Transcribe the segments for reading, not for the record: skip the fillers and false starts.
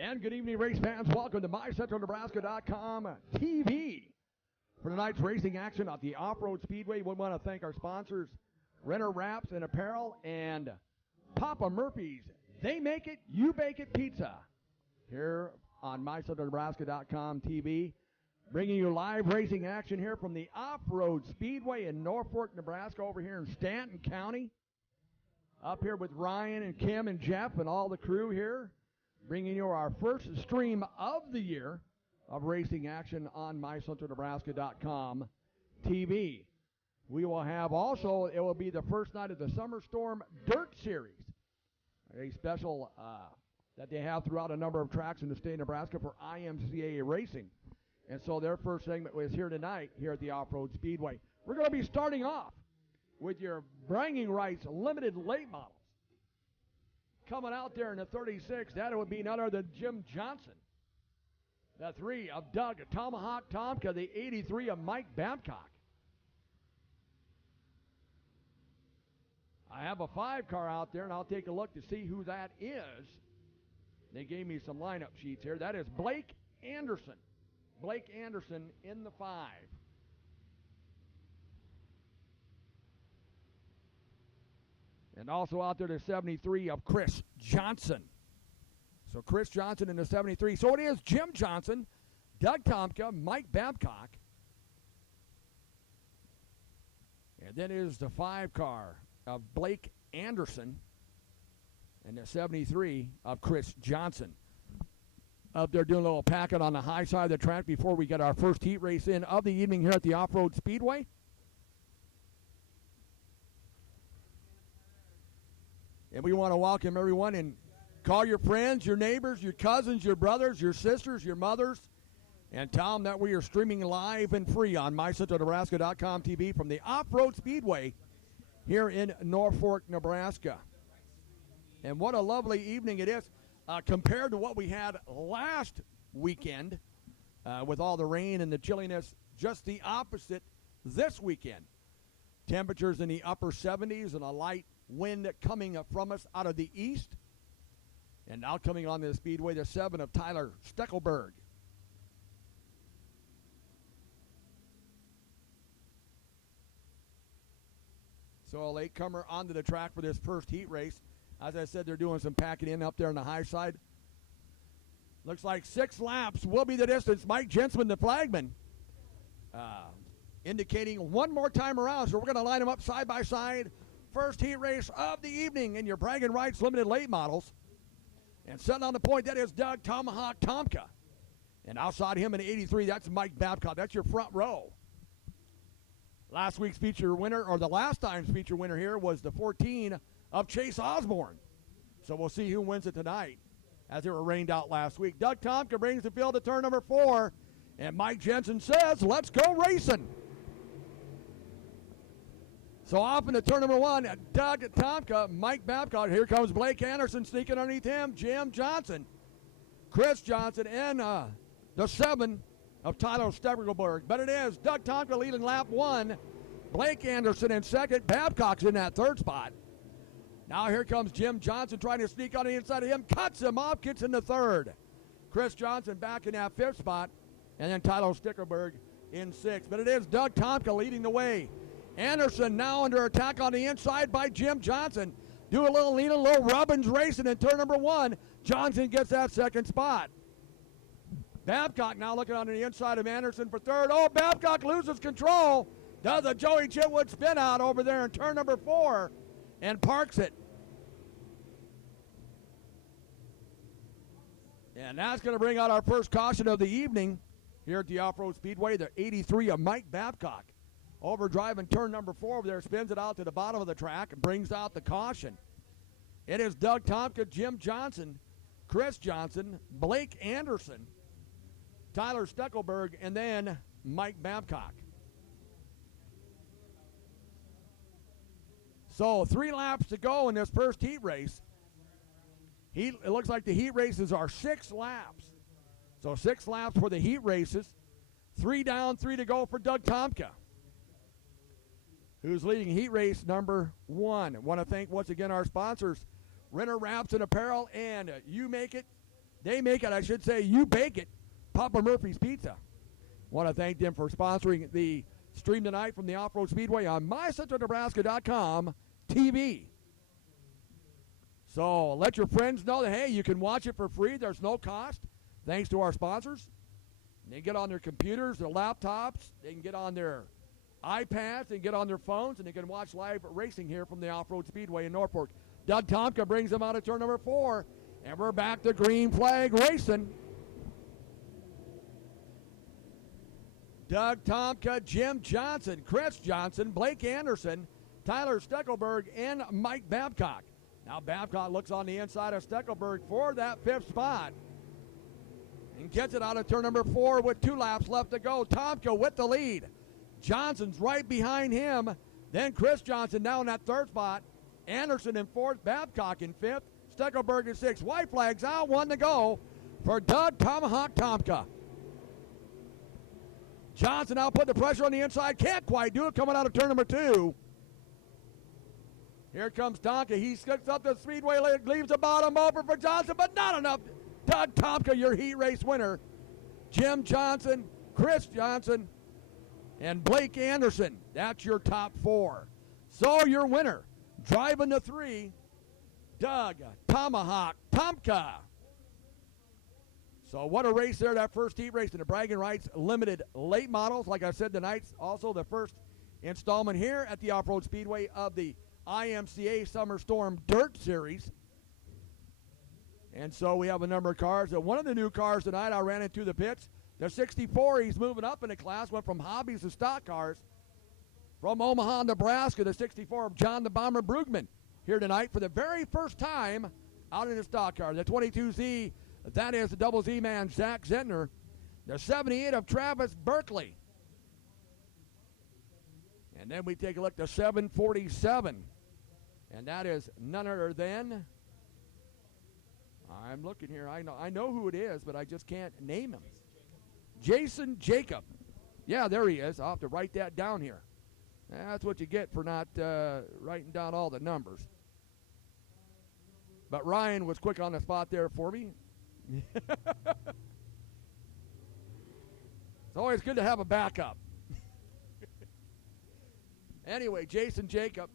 And good evening, race fans. Welcome to MyCentralNebraska.comTV. For tonight's racing action at the Off-Road Speedway, we want to thank our sponsors, Renner Wraps and Apparel, and Papa Murphy's. They make it, you bake it pizza. Here on MyCentralNebraska.comTV, bringing you live racing action here from the Off-Road Speedway in Norfolk, Nebraska, over here in Stanton County. Up here with Ryan and Kim and Jeff and all the crew here, bringing you our first stream of the year of racing action on MyCentralNebraska.comTV. We will have also, it will be the first night of the Summer Storm Dirt Series, a special that they have throughout a number of tracks in the state of Nebraska for IMCA racing. And so their first segment was here tonight here at the Off-Road Speedway. We're going to be starting off with your bragging rights limited late models. Coming out there in the 36, that would be none other than Jim Johnson. The 3 of Doug Tomahawk Tomka, the 83 of Mike Babcock. I have a 5 car out there, and I'll take a look to see who that is. They gave me some lineup sheets here. That is Blake Anderson. Blake Anderson in the 5. And also out there, the 73 of Chris Johnson. So Chris Johnson in the 73. So it is Jim Johnson, Doug Tomka, Mike Babcock. And then is the 5 car of Blake Anderson and the 73 of Chris Johnson. Up there doing a little packet on the high side of the track before we get our first heat race in of the evening here at the Off-Road Speedway. And we want to welcome everyone and call your friends, your neighbors, your cousins, your brothers, your sisters, your mothers, and tell them that we are streaming live and free on MyCentralNebraska.comTV from the Off-Road Speedway here in Norfolk, Nebraska. And what a lovely evening it is compared to what we had last weekend with all the rain and the chilliness, just the opposite this weekend. Temperatures in the upper 70s and a light wind coming from us out of the east. And now coming on the speedway, the 7 of Tyler Steckelberg. So a latecomer onto the track for this first heat race. As I said, they're doing some packing in up there on the high side. Looks like 6 laps will be the distance. Mike Jensman, the flagman, indicating one more time around. So we're going to line them up side by side. First heat race of the evening in your bragging rights limited late models. And setting on the point, that is Doug Tomahawk Tomka. And outside him in 83, that's Mike Babcock. That's your front row. Last week's feature winner, or the last time's feature winner here, was the 14 of Chase Osborne. So we'll see who wins it tonight, as they were rained out last week. Doug Tomka brings the field to turn number 4. And Mike Jensen says, let's go racing. So off into turn number 1, Doug Tomka, Mike Babcock. Here comes Blake Anderson sneaking underneath him, Jim Johnson, Chris Johnson, and the 7 of Tyler Steckelberg. But it is Doug Tomka leading lap 1, Blake Anderson in second, Babcock's in that 3rd spot. Now here comes Jim Johnson trying to sneak on the inside of him, cuts him off, gets in the 3rd. Chris Johnson back in that 5th spot, and then Tyler Steckelberg in 6th. But it is Doug Tomka leading the way. Anderson now under attack on the inside by Jim Johnson. Do a little lean, a little Robbins racing in turn number 1. Johnson gets that 2nd spot. Babcock now looking on the inside of Anderson for 3rd. Oh, Babcock loses control. Does a Joey Chitwood spin out over there in turn number 4 and parks it. And that's going to bring out our first caution of the evening here at the Off-Road Speedway, the 83 of Mike Babcock. Overdriving turn number 4 over there, spins it out to the bottom of the track and brings out the caution. It is Doug Tomka, Jim Johnson, Chris Johnson, Blake Anderson, Tyler Steckelberg, and then Mike Babcock. So 3 laps to go in this first heat race. It looks like the heat races are 6 laps. So 6 laps for the heat races. 3 down, 3 to go for Doug Tomka, who's leading heat race number 1. I want to thank once again our sponsors, Renner Wraps and Apparel and You Make It, They make it, I should say, you bake it, Papa Murphy's Pizza. Want to thank them for sponsoring the stream tonight from the Off-Road Speedway on MyCentralNebraska.comTV. So let your friends know that, hey, you can watch it for free. There's no cost, thanks to our sponsors. They can get on their computers, their laptops. They can get on their iPads. They can get on their phones, and they can watch live racing here from the Off-Road Speedway in Norfolk. Doug Tomka brings them out of turn number 4, and we're back to green flag racing. Doug Tomka, Jim Johnson, Chris Johnson, Blake Anderson, Tyler Steckelberg, and Mike Babcock. Now Babcock looks on the inside of Steckelberg for that 5th spot and gets it out of turn number 4 with 2 laps left to go. Tomka with the lead. Johnson's right behind him. Then Chris Johnson down that 3rd spot. Anderson in 4th, Babcock in 5th, Steckelberg in 6th. White flags out, 1 to go for Doug Tomahawk Tomka. Johnson now put the pressure on the inside. Can't quite do it coming out of turn number 2. Here comes Tomka. He skips up the speedway, leaves the bottom open for Johnson, but not enough. Doug Tomka, your heat race winner. Jim Johnson, Chris Johnson, and Blake Anderson. That's your top 4. So your winner, driving the 3, Doug Tomahawk Tomka. So what a race there, that first heat race in the Bragging Rights Limited Late Models. Like I said, tonight's also the first installment here at the Off-Road Speedway of the IMCA Summer Storm Dirt Series. And so we have a number of cars. One of the new cars tonight, I ran into the pits. The 64, he's moving up in the class, went from hobbies to stock cars. From Omaha, Nebraska, the 64 of John the Bomber Brugman here tonight for the very first time out in the stock car. The 22Z, that is the double Z man, Zach Zentner. The 78 of Travis Berkeley. And then we take a look at the 747. And that is none other than, I'm looking here, I know who it is, but I just can't name him. Jason Jacob. Yeah, there he is. I'll have to write that down here. That's what you get for not writing down all the numbers. But Ryan was quick on the spot there for me. It's always good to have a backup. Anyway, Jason Jacob.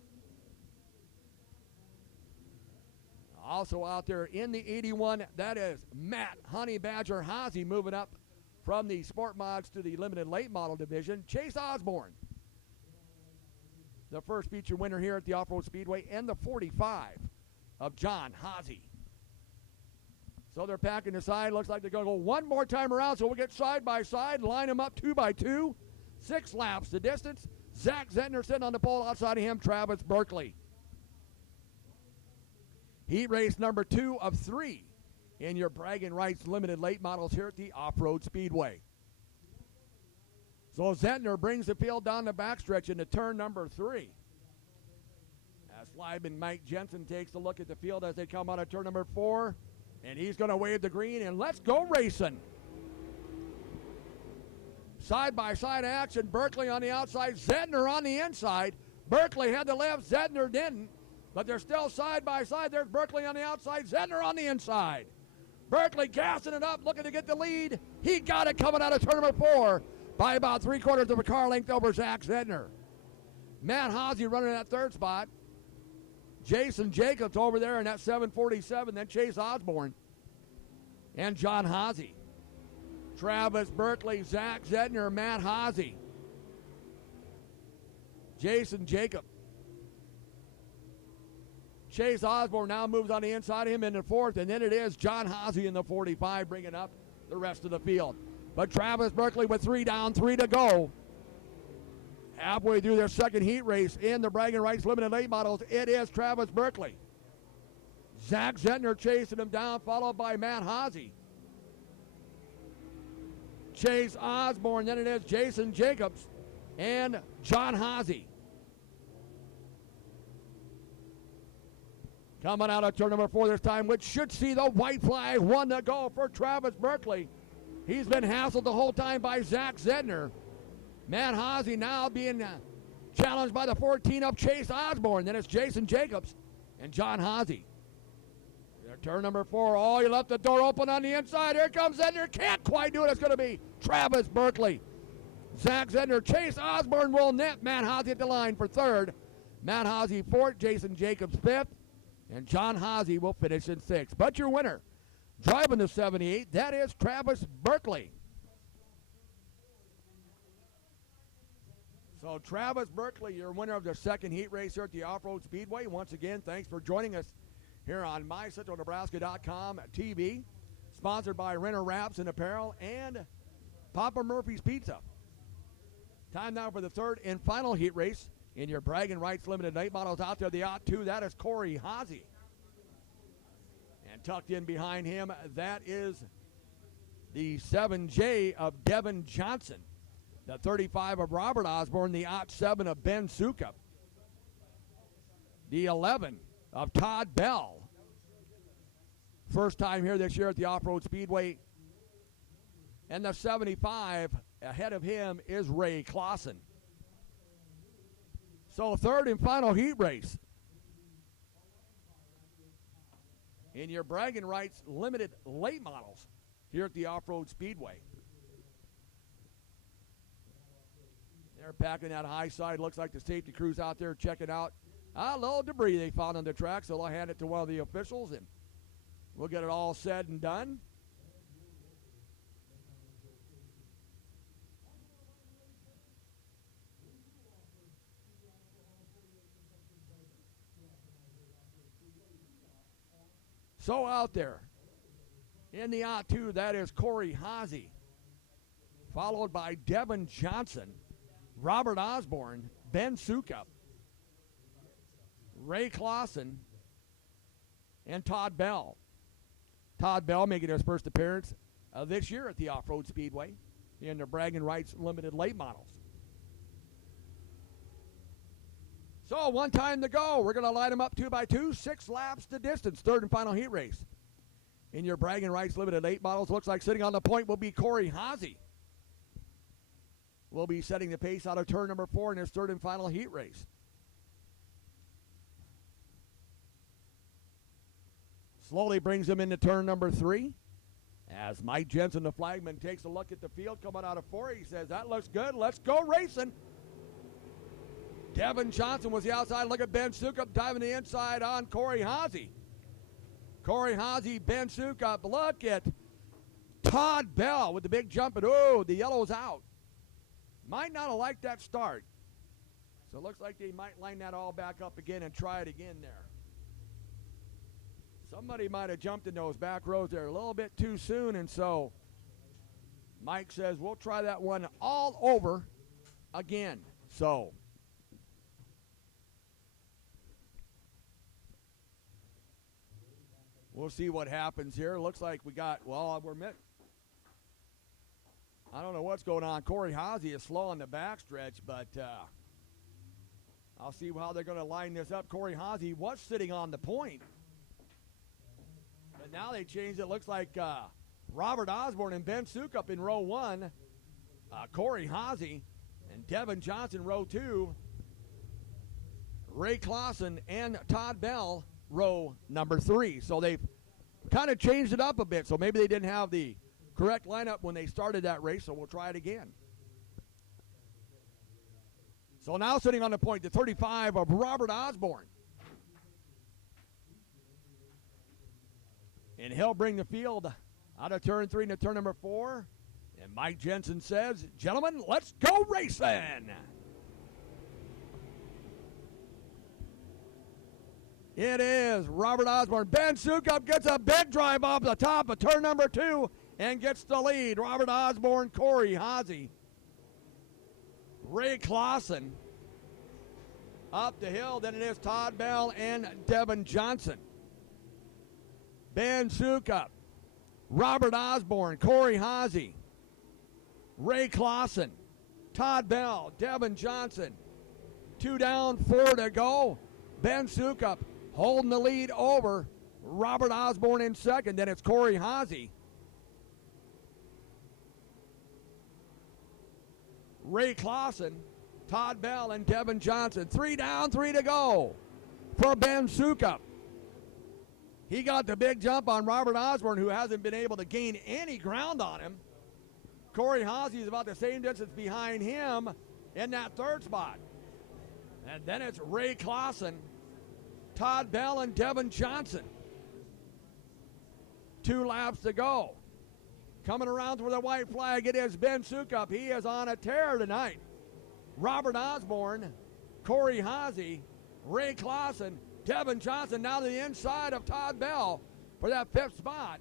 Also out there in the 81, that is Matt Honey Badger Hazy moving up from the Sport Mods to the Limited Late Model Division. Chase Osborne, the first feature winner here at the Off-Road Speedway, and the 45 of John Hazy. So they're packing the side. Looks like they're going to go one more time around, so we'll get side by side, line them up 2 by 2. 6 laps the distance. Zach Zentner sitting on the pole outside of him, Travis Berkeley. Heat race number 2 of 3 in your Bragging Rights Limited Late Models here at the Off-Road Speedway. So Zentner brings the field down the backstretch into turn number 3. As lineman Mike Jensen takes a look at the field as they come out of turn number 4. And he's going to wave the green, and let's go racing. Side-by-side action. Berkeley on the outside, Zentner on the inside. Berkeley had the left, Zentner didn't. But they're still side-by-side. There's Berkeley on the outside, Zentner on the inside. Berkeley gassing it up, looking to get the lead. He got it coming out of turn number 4 by about 3/4 of a car length over Zach Zentner. Matt Hazy running that 3rd spot. Jason Jacobs over there in that 747, then Chase Osborne and John Hazy. Travis Berkeley, Zach Zentner, Matt Hazy. Jason Jacob. Chase Osborne now moves on the inside of him in the 4th, and then it is John Hazy in the 45 bringing up the rest of the field. But Travis Berkeley with 3 down, 3 to go. Halfway through their second heat race in the Bragging Rights Limited Late Models, it is Travis Berkeley. Zach Zentner chasing him down, followed by Matt Hazy. Chase Osborne, then it is Jason Jacobs and John Hazy. Coming out of turn number 4 this time, which should see the white flag, 1 to go for Travis Berkeley. He's been hassled the whole time by Zach Zentner. Matt Hazy now being challenged by the 14 of Chase Osborne. Then it's Jason Jacobs and John Hazy. They're Turn number 4. Oh, you left the door open on the inside. Here comes Zender. Can't quite do it. It's going to be Travis Berkeley. Zach Zender. Chase Osborne will net. Matt Haase at the line for 3rd. Matt Haase 4th. Jason Jacobs 5th. And John Haase will finish in 6th. But your winner, driving the 78, that is Travis Berkeley. So Travis Berkeley, your winner of the 2nd heat race here at the Off-Road Speedway. Once again, thanks for joining us here on MyCentralNebraska.comTV. Sponsored by Renner Wraps and Apparel and Papa Murphy's Pizza. Time now for the 3rd and final heat race in your Bragging Rights Limited Late Models out there. The Yacht 2, that is Corey Haase. And tucked in behind him, that is the 7J of Devin Johnson. The 35 of Robert Osborne, the Yacht 7 of Ben Sukup. The 11 of Todd Bell. First time here this year at the Off-Road Speedway. And the 75 ahead of him is Ray Clausen. So 3rd and final heat race in your Bragging Rights Limited Late Models here at the Off-Road Speedway. They're packing that high side. Looks like the safety crew's out there checking out a little debris they found on the track, so they'll hand it to one of the officials, and we'll get it all said and done. So out there in the Yacht 2, that is Corey Haase, followed by Devin Johnson, Robert Osborne, Ben Sukup, Ray Clausen, and Todd Bell. Todd Bell making his first appearance this year at the Off-Road Speedway in the Bragging Rights Limited Late Models. So 1 time to go. We're going to line them up 2 by 2, 6 laps to distance. 3rd and final heat race in your Bragging Rights Limited Late Models. Looks like sitting on the point will be Corey Haase. Will be setting the pace out of turn number 4 in his 3rd and final heat race. Slowly brings him into turn number 3 as Mike Jensen, the flagman, takes a look at the field coming out of 4. He says, that looks good. Let's go racing. Devin Johnson was the outside. Look at Ben Sukup diving the inside on Corey Haase. Corey Haase, Ben Sukup. Look at Todd Bell with the big jump. And oh, the yellow's out. Might not have liked that start. So it looks like they might line that all back up again and try it again there. Somebody might have jumped in those back rows there a little bit too soon, and so Mike says we'll try that one all over again. So we'll see what happens here. Looks like we got, well, I don't know what's going on. Corey Haase is slow on the backstretch, but I'll see how they're going to line this up. Corey Haase was sitting on the point, but now they changed it. Looks like Robert Osborne and Ben Sukup in row 1, Corey Haase and Devin Johnson row 2, Ray Clausen and Todd Bell row number 3. So they've kind of changed it up a bit. So maybe they didn't have the correct lineup when they started that race, so we'll try it again. So now sitting on the point, the 35 of Robert Osborne. And he'll bring the field out of turn 3 into turn number 4. And Mike Jensen says, gentlemen, let's go racing. It is Robert Osborne. Ben Sukup gets a big drive off the top of turn number 2 and gets the lead. Robert Osborne, Corey Haase, Ray Clausen up the hill. Then it is Todd Bell and Devin Johnson. Ben Sukup, Robert Osborne, Corey Haase, Ray Clausen, Todd Bell, Devin Johnson. 2 down, 4 to go. Ben Sukup holding the lead over Robert Osborne in second. Then it's Corey Haase, Ray Clausen, Todd Bell, and Devin Johnson. 3 down, 3 to go for Ben Sukup. He got the big jump on Robert Osborne, who hasn't been able to gain any ground on him. Corey Haase is about the same distance behind him in that third spot. And then it's Ray Clausen, Todd Bell, and Devin Johnson. 2 laps to go. Coming around for the white flag, it is Ben Sukup. He is on a tear tonight. Robert Osborne, Corey Haase, Ray Clausen, Devin Johnson now to the inside of Todd Bell for that 5th spot.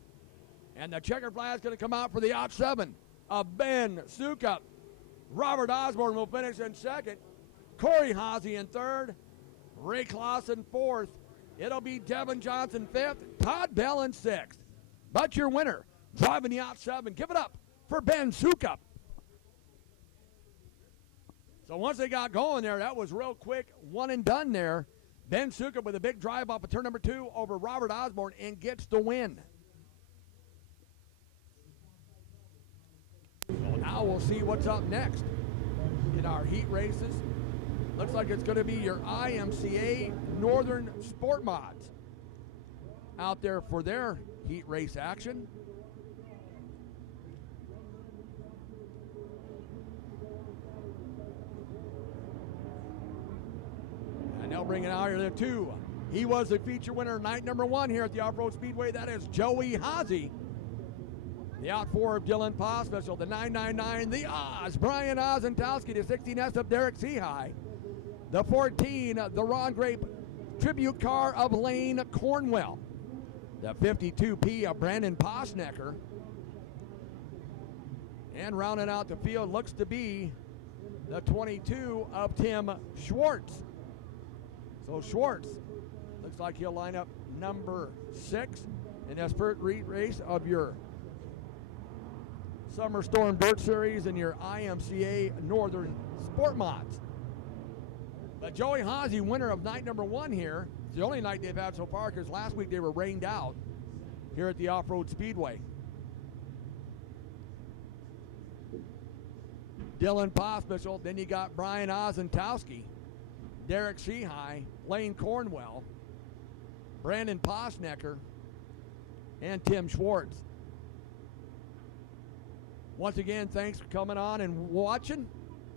And the checkered flag is going to come out for the out 7 of Ben Sukup. Robert Osborne will finish in 2nd. Corey Haase in 3rd. Ray Clausen 4th. It'll be Devin Johnson 5th. Todd Bell in 6th. But your winner, driving the out 7, give it up for Ben Sukup. So once they got going there, that was real quick, one and done there. Ben Sukup with a big drive off of turn number 2 over Robert Osborne and gets the win. So now we'll see what's up next in our heat races. Looks like it's going to be your IMCA Northern Sport Mods out there for their heat race action. And they'll bring it out here, there too. He was the feature winner night number 1 here at the Off-Road Speedway. That is Joey Haase. The out 4 of Dylan Pospisil. The 999, the Oz, Brian Ozentowski. The 16S of Derek Seahigh. The 14, the Ron Grape tribute car of Lane Cornwell. The 52P of Brandon Posnecker. And rounding out the field looks to be the 22 of Tim Schwartz. So Schwartz looks like he'll line up number 6 in this first race of your Summer Storm Dirt Series and your IMCA Northern Sport Mods. But Joey Haase, winner of night number 1 here. It's the only night they've had so far because last week they were rained out here at the Off-Road Speedway. Dylan Pospisil, then you got Brian Ozentowski, Derek Seahigh, Lane Cornwell, Brandon Posnecker, and Tim Schwartz. Once again, thanks for coming on and watching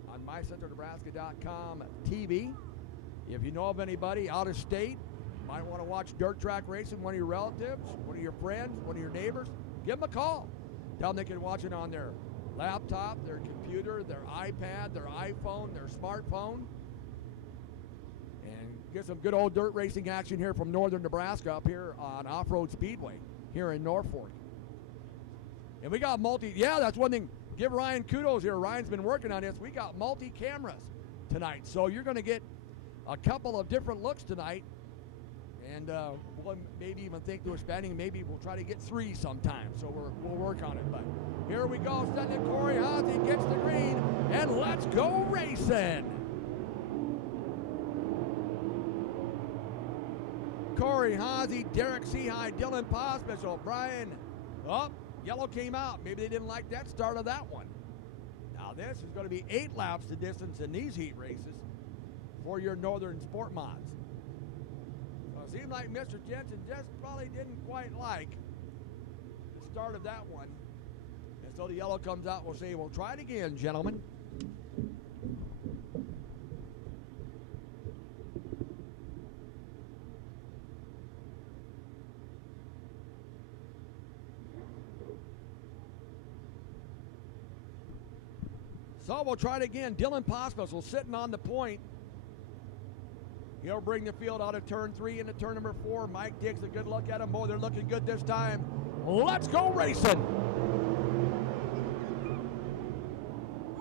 on MyCentralNebraska.comTV. If you know of anybody out of state, might want to watch dirt track racing, one of your relatives, one of your friends, one of your neighbors, give them a call. Tell them they can watch it on their laptop, their computer, their iPad, their iPhone, their smartphone. And get some good old dirt racing action here from Northern Nebraska up here on Off-Road Speedway here in Norfolk. And we got that's one thing. Give Ryan kudos here. Ryan's been working on this. We got multi-cameras tonight. So you're going to get a couple of different looks tonight. And we'll maybe even think to expanding. Maybe we'll try to get 3 sometime. So we'll work on it. But here we go. Sending Corey Haase gets the green. And let's go racing. Corey Haase, Derek Seahigh, Dylan Pospisil, Brian. Oh, yellow came out. Maybe they didn't like that start of that one. Now this is going to be 8 laps to distance in these heat races for your Northern Sport Mods. So it seemed like Mr. Jensen just probably didn't quite like the start of that one. And so the yellow comes out. We'll say, we'll try it again, gentlemen. So we'll try it again. Dylan Pospisil sitting on the point. He'll bring the field out of turn 3 into turn number 4. Mike takes a good look at him. Boy, they're looking good this time. Let's go racing.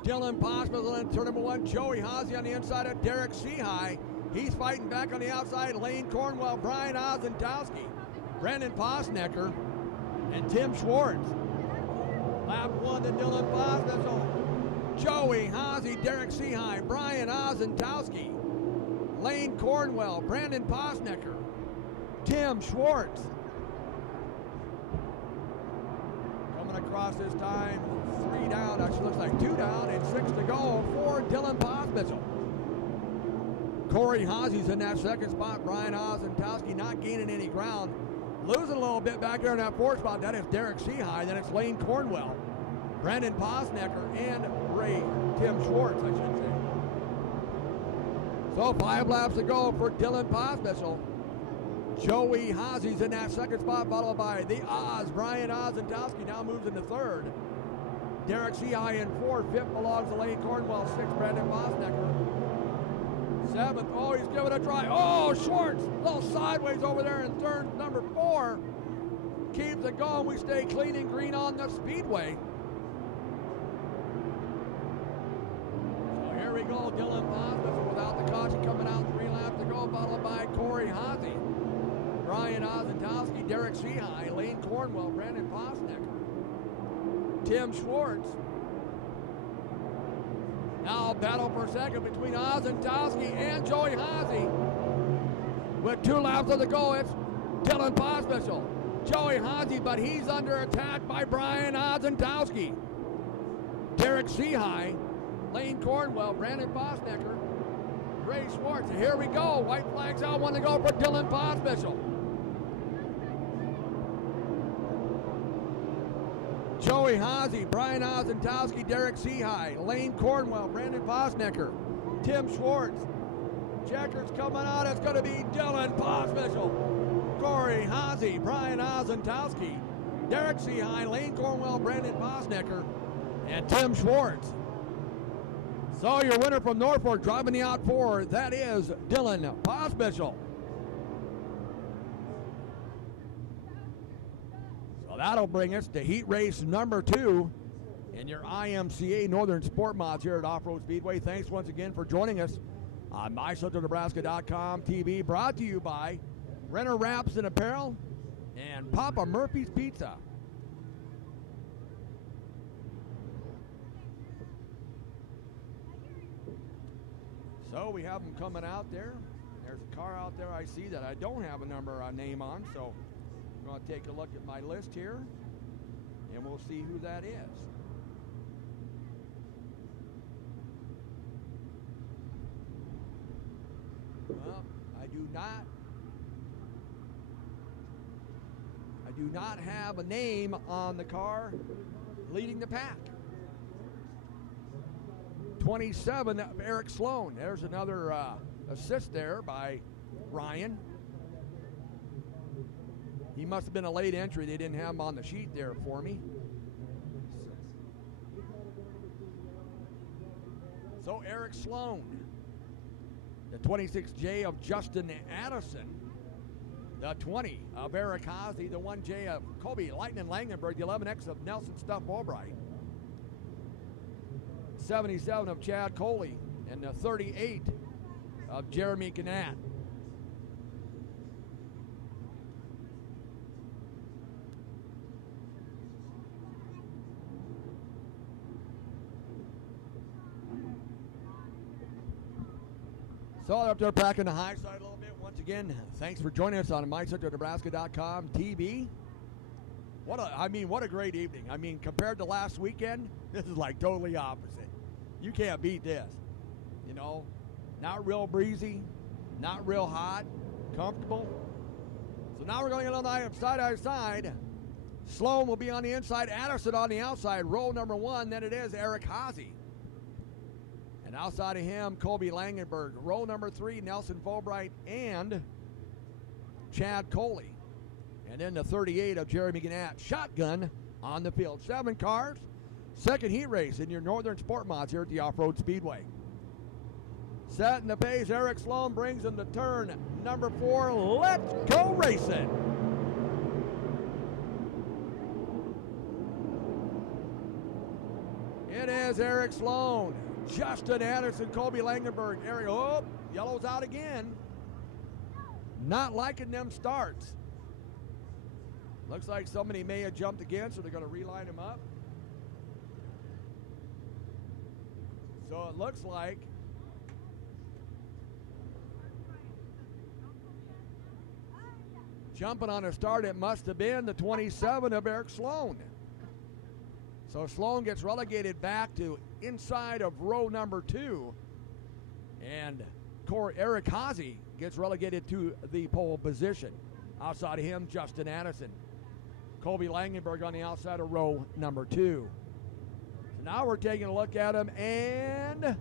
Dylan Pospisil in turn number 1. Joey Haase on the inside of Derek Seahigh. He's fighting back on the outside. Lane Cornwell, Brian Ozentowski, Brandon Posnecker, and Tim Schwartz. Lap 1 to Dylan Pospisil. Joey Haase, Derek Seahigh, Brian Ozentowski, Lane Cornwell, Brandon Posnecker, Tim Schwartz. Coming across this time, 3 down, actually looks like 2 down and 6 to go for Dylan Pospisil. Corey Haase's in that second spot. Brian Ozentowski not gaining any ground. Losing a little bit back there in that 4th spot. That is Derek Seahigh. Then it's Lane Cornwell, Brandon Posnecker, and Tim Schwartz, I should say. So 5 laps to go for Dylan Pospisil. Joey Hazy's in that 2nd spot, followed by the Oz. Brian Ozentowski now moves into 3rd. Derek Seahigh in 4th. 5th belongs to Lane Cornwell. 6th, Brandon Posnecker. 7th, oh, he's giving a try. Oh, Schwartz, a little sideways over there in turn number 4. Keeps it going. We stay clean and green on the Speedway. So here we go. Dylan Pospisil without the caution coming out. 3 laps to go, followed by Corey Hazy, Brian Ozentowski, Derek Seahigh, Lane Cornwell, Brandon Posnecker, Tim Schwartz. Now battle for second between Ozentowski and Joey Hazy. With 2 laps to go, it's Dylan Pospisil. Joey Hazy, but he's under attack by Brian Ozentowski. Derek Seahigh, Lane Cornwell, Brandon Posnecker, Ray Schwartz. Here we go. White flags out, 1 to go for Dylan Pospisil. Joey Hazy, Brian Ozentowski, Derek Seahigh, Lane Cornwell, Brandon Posnecker, Tim Schwartz. Checkers coming out. It's going to be Dylan Pospisil, Corey Hazy, Brian Ozentowski, Derek Seahigh, Lane Cornwell, Brandon Posnecker, and Tim Schwartz. So your winner from Norfolk driving the out 4, that is Dylan Pospisil. That'll bring us to heat race number 2 in your IMCA Northern Sport Mods here at Off-Road Speedway. Thanks once again for joining us on MyCentralNebraska.comTV, brought to you by Renner Wraps and Apparel and Papa Murphy's Pizza. So we have them coming out there. There's a car out there I see that I don't have a name on, so I'm going to take a look at my list here, and we'll see who that is. Well, I do not have a name on the car leading the pack. 27, Eric Sloan. There's another assist there by Ryan. He must have been a late entry. They didn't have him on the sheet there for me. So Eric Sloan. The 26J of Justin Addison. The 20 of Eric Hazy. The 1J of Kobe Lightning Langenberg. The 11X of Nelson Stuff Albright. 77 of Chad Coley. And the 38 of Jeremy Gannett. So up there packing the high side a little bit. Once again, thanks for joining us on MyCentralNebraska.comTV. What a great evening. I mean, compared to last weekend, this is like totally opposite. You can't beat this. You know, not real breezy, not real hot, comfortable. So now we're going to get on the side by side. Sloan will be on the inside, Addison on the outside. Row number 1, then it is Eric Hazy. And outside of him, Colby Langenberg. Row number 3, Nelson Fulbright and Chad Coley. And then the 38 of Jeremy Gannett. Shotgun on the field. 7 cars. Second heat race in your Northern Sport Mods here at the Off-Road Speedway. Setting the pace, Eric Sloan brings him to turn number 4. Let's go racing. It is Eric Sloan. Justin Anderson, Colby Langenberg, Eric, oh, yellow's out again. Not liking them starts. Looks like somebody may have jumped again, so they're going to reline him up. So it looks like jumping on a start, it must have been the 27 of Eric Sloan. So Sloan gets relegated back to inside of row number 2. And Eric Hazy gets relegated to the pole position. Outside of him, Justin Addison. Colby Langenberg on the outside of row number 2. So now we're taking a look at him, and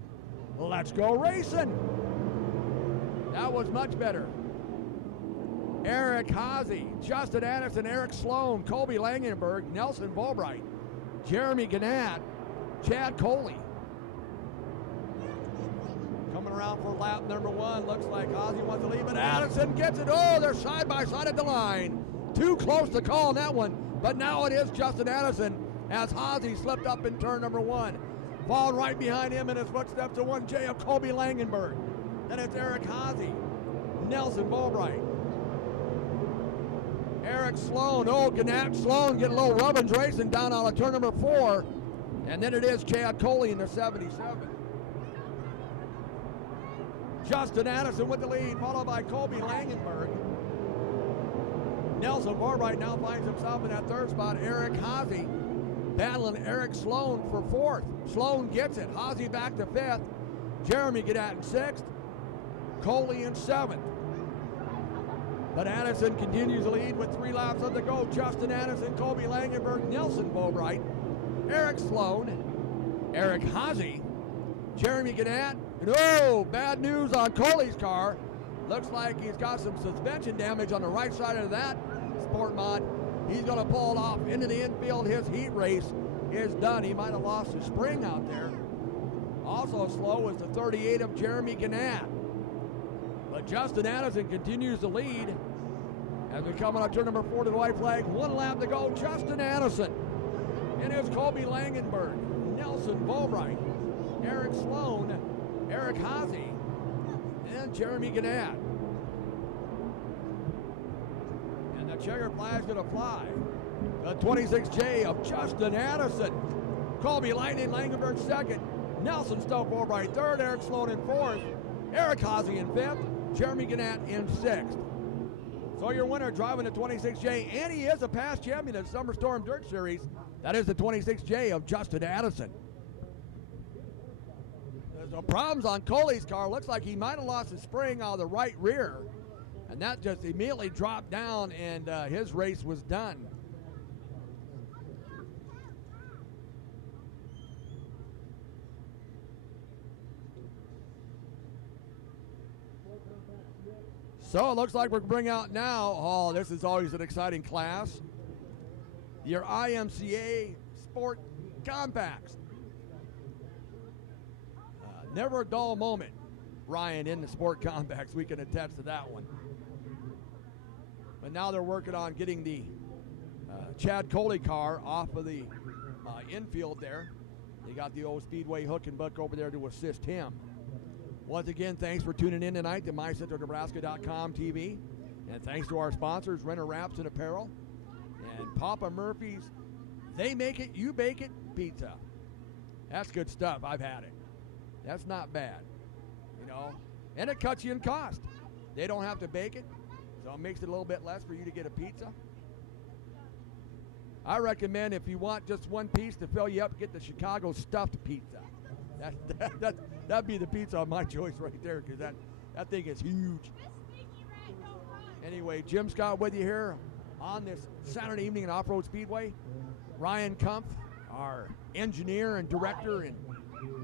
let's go racing. That was much better. Eric Haase, Justin Addison, Eric Sloan, Colby Langenberg, Nelson Bobright, Jeremy Gannett, Chad Coley. Coming around for lap number 1. Looks like Haase wants to lead, but Addison gets it. Oh, they're side by side at the line. Too close to call on that one, but now it is Justin Addison as Haase slipped up in turn number 1. Following right behind him in his footsteps to 1J of Colby Langenberg. Then it's Eric Haase, Nelson Bobright, Eric Sloan. Oh, Gannett Sloan getting a little rubbins racing down on turn number 4. And then it is Chad Coley in the 77. Justin Addison with the lead, followed by Colby Langenberg. Nelson Bobright now finds himself in that 3rd spot. Eric Haase battling Eric Sloan for 4th. Sloan gets it. Haase back to 5th. Jeremy Gannett in 6th. Coley in 7th. But Addison continues to lead with 3 laps left to go. Justin Addison, Colby Langenberg, Nelson Bobright, Eric Sloan, Eric Haase, Jeremy Gannett. And oh, bad news on Coley's car. Looks like he's got some suspension damage on the right side of that sport mod. He's going to pull it off into the infield. His heat race is done. He might have lost his spring out there. Also slow is the 38 of Jeremy Gannett. But Justin Addison continues to lead as we come on turn number 4 to the white flag. 1 lap to go. Justin Addison. And it's Colby Langenberg, Nelson Bobright, Eric Sloan, Eric Haase, and Jeremy Gannett. And the checker flag's going to fly. The 26J of Justin Addison. Colby Langenberg 2nd. Nelson Stowe Bobright 3rd. Eric Sloan in 4th. Eric Haase in 5th. Jeremy Gannett in 6th. So your winner driving the 26J, and he is a past champion of the Summer Storm Dirt Series. That is the 26J of Justin Addison. There's no problems on Coley's car. Looks like he might have lost his spring out of the right rear. And that just immediately dropped down, and his race was done. So it looks like we're bringing out now, oh, this is always an exciting class, your IMCA Sport Compacts. Never a dull moment, Ryan, in the Sport Compacts. We can attest to that one. But now they're working on getting the Chad Coley car off of the infield there. They got the old Speedway hook and buck over there to assist him. Once again, thanks for tuning in tonight to MyCentralNebraska.comTV. And thanks to our sponsors, Renner Wraps and Apparel. And Papa Murphy's, they make it, you bake it, pizza. That's good stuff. I've had it. That's not bad, you know. And it cuts you in cost. They don't have to bake it, so it makes it a little bit less for you to get a pizza. I recommend if you want just one piece to fill you up, get the Chicago stuffed pizza. That'd be the pizza of my choice right there, because that thing is huge. Anyway, Jim Scott with you here on this Saturday evening at Off-Road Speedway. Ryan Kumpf, our engineer and director and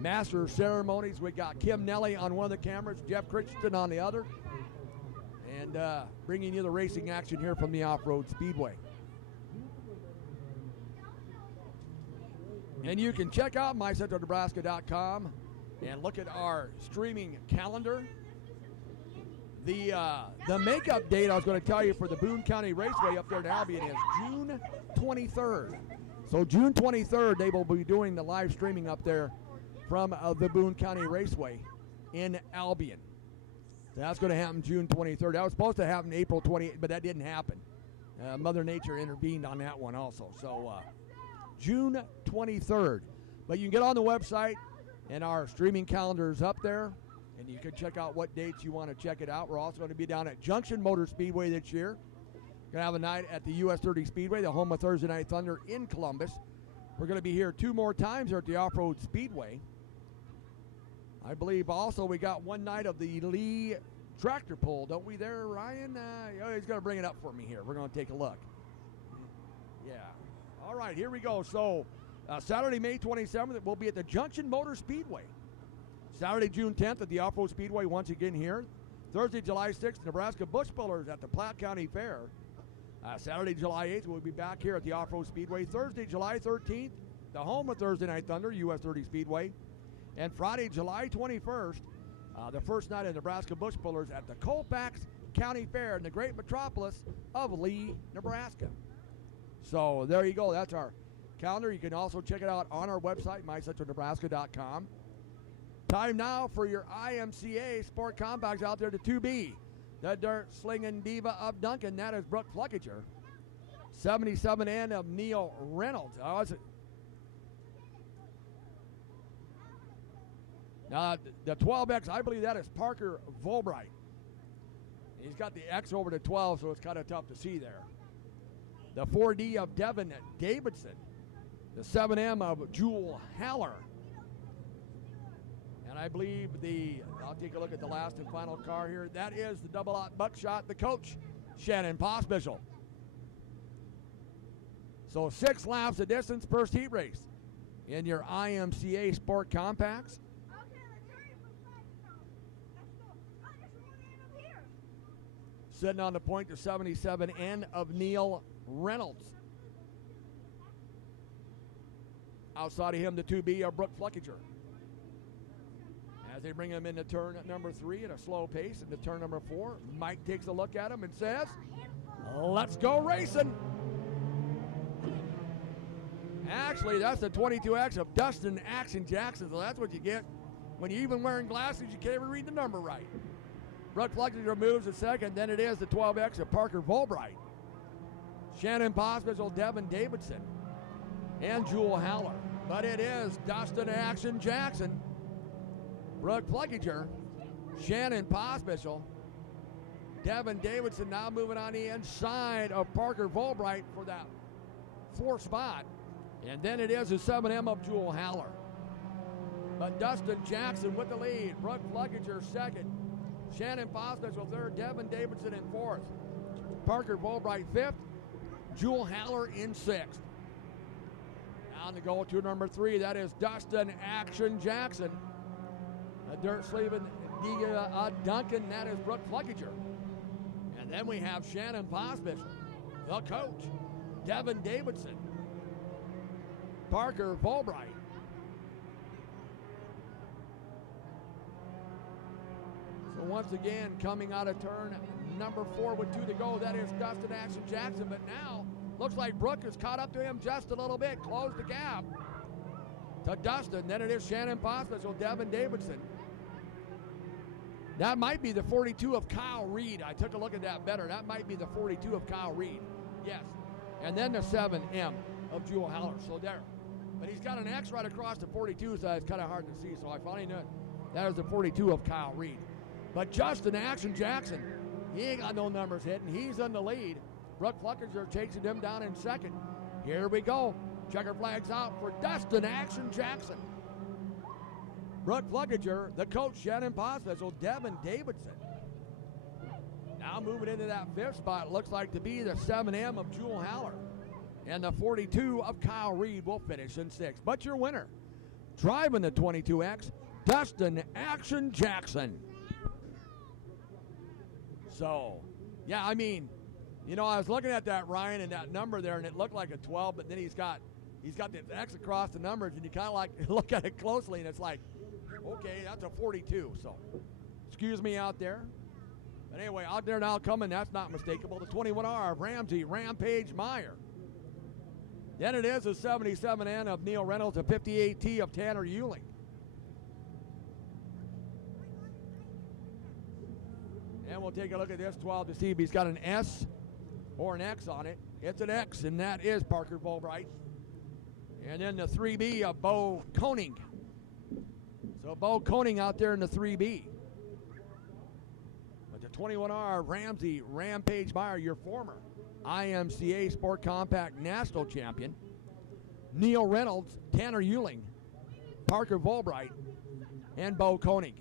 master of ceremonies. We got Kim Nelly on one of the cameras, Jeff Christensen on the other, and bringing you the racing action here from the Off-Road Speedway. And you can check out MyCentralNebraska.com and look at our streaming calendar. The makeup date I was going to tell you for the Boone County Raceway up there in Albion is June 23rd. So June 23rd, they will be doing the live streaming up there from the Boone County Raceway in Albion. So that's going to happen June 23rd. That was supposed to happen April 28th, but that didn't happen. Mother Nature intervened on that one also. So June 23rd. But you can get on the website, and our streaming calendar is up there, and you can check out what dates you want to check it out. We're also going to be down at Junction Motor Speedway this year. Going to have a night at the US 30 Speedway, the home of Thursday Night Thunder in Columbus. We're going to be here 2 more times here at the Off-Road Speedway. I believe also we got one night of the Lee tractor pull, don't we there, Ryan? He's going to bring it up for me here. We're going to take a look. Yeah. All right, here we go. So Saturday, May 27th, we'll be at the Junction Motor Speedway. Saturday, June 10th at the Off-Road Speedway once again here. Thursday, July 6th, Nebraska Bush Pullers at the Platte County Fair. Saturday, July 8th, we'll be back here at the Off-Road Speedway. Thursday, July 13th, the home of Thursday Night Thunder, US 30 Speedway. And Friday, July 21st, the first night of Nebraska Bush Pullers at the Colfax County Fair in the great metropolis of Lee, Nebraska. So there you go. That's our calendar. You can also check it out on our website, MyCentralNebraska.com. Time now for your IMCA Sport Compacts out there to 2B. The dirt slinging diva of Duncan, that is Brooke Fluckiger. 77N of Neil Reynolds. The 12X, I believe that is Parker Volbright. He's got the X over the 12, so it's kind of tough to see there. The 4D of Devin Davidson. The 7M of Jewel Haller. And I believe I'll take a look at the last and final car here. That is the double-out buckshot, the coach, Shannon Pospischel. So 6 laps of distance per heat race in your IMCA Sport Compacts. Sitting on the point, the 77N of Neil Reynolds. Outside of him, the 2B of Brooke Fluckiger. As they bring him into turn number 3 at a slow pace, into turn number 4, Mike takes a look at him and says, "Let's go racing." Actually, that's the 22X of Dustin Action Jackson, so that's what you get when you're even wearing glasses. You can't even read the number right. Brooke Fluckiger moves a second, then it is the 12X of Parker Volbright. Shannon Pospischel, Devin Davidson, and Jewel Haller. But it is Dustin Action Jackson, Brooke Fluckiger, Shannon Pospischel, Devin Davidson now moving on the inside of Parker Volbright for that 4th spot. And then it is the 7M of Jewel Haller. But Dustin Jackson with the lead. Brooke Fluckiger second. Shannon Pospischel third. Devin Davidson in 4th. Parker Volbright 5th. Jewel Haller in 6th. On the go to number 3. That is Dustin Action Jackson. A dirt sleeving Duncan. That is Brooke Fluckiger. And then we have Shannon Pospischel, the coach. Devin Davidson. Parker Volbright. So once again, coming out of turn number 4 with 2 to go, that is Dustin Action Jackson. But now, looks like Brooke has caught up to him just a little bit, closed the gap to Dustin. Then it is Shannon Pospischel, Devin Davidson. That might be the 42 of Kyle Reed. I took a look at that better. That might be the 42 of Kyle Reed. Yes. And then the 7M of Jewel Haller. So there. But he's got an X right across the 42, so it's kind of hard to see. So I finally knew it. That is the 42 of Kyle Reed. But Justin Action Jackson, he ain't got no numbers hitting. He's in the lead. Brooke Fluckiger chasing him down in second. Here we go. Checker flags out for Dustin Action Jackson. Brooke Fluckiger, the coach, Shannon Pospischel, Devin Davidson. Now moving into that 5th spot, looks like to be the 7M of Jewel Haller. And the 42 of Kyle Reed will finish in 6th. But your winner, driving the 22X, Dustin Action Jackson. So, yeah, I mean, you know, I was looking at that, Ryan, and that number there, and it looked like a 12, but then he's got the X across the numbers, and you kind of like look at it closely, and it's like, okay, that's a 42. So, excuse me out there. But anyway, out there now coming, that's not mistakable, the 21R of Ramsey Rampage Meyer. Then it is the 77N of Neil Reynolds, the 58T of Tanner Euling. And we'll take a look at this 12 to see if he's got an S or an X on it. It's an X, and that is Parker Volbright. And then the 3B of Bo Koenig. So Bo Koenig out there in the 3B. But the 21R Ramsey Rampage Meyer, your former IMCA Sport Compact National Champion. Neil Reynolds, Tanner Euling, Parker Volbright, and Bo Koenig.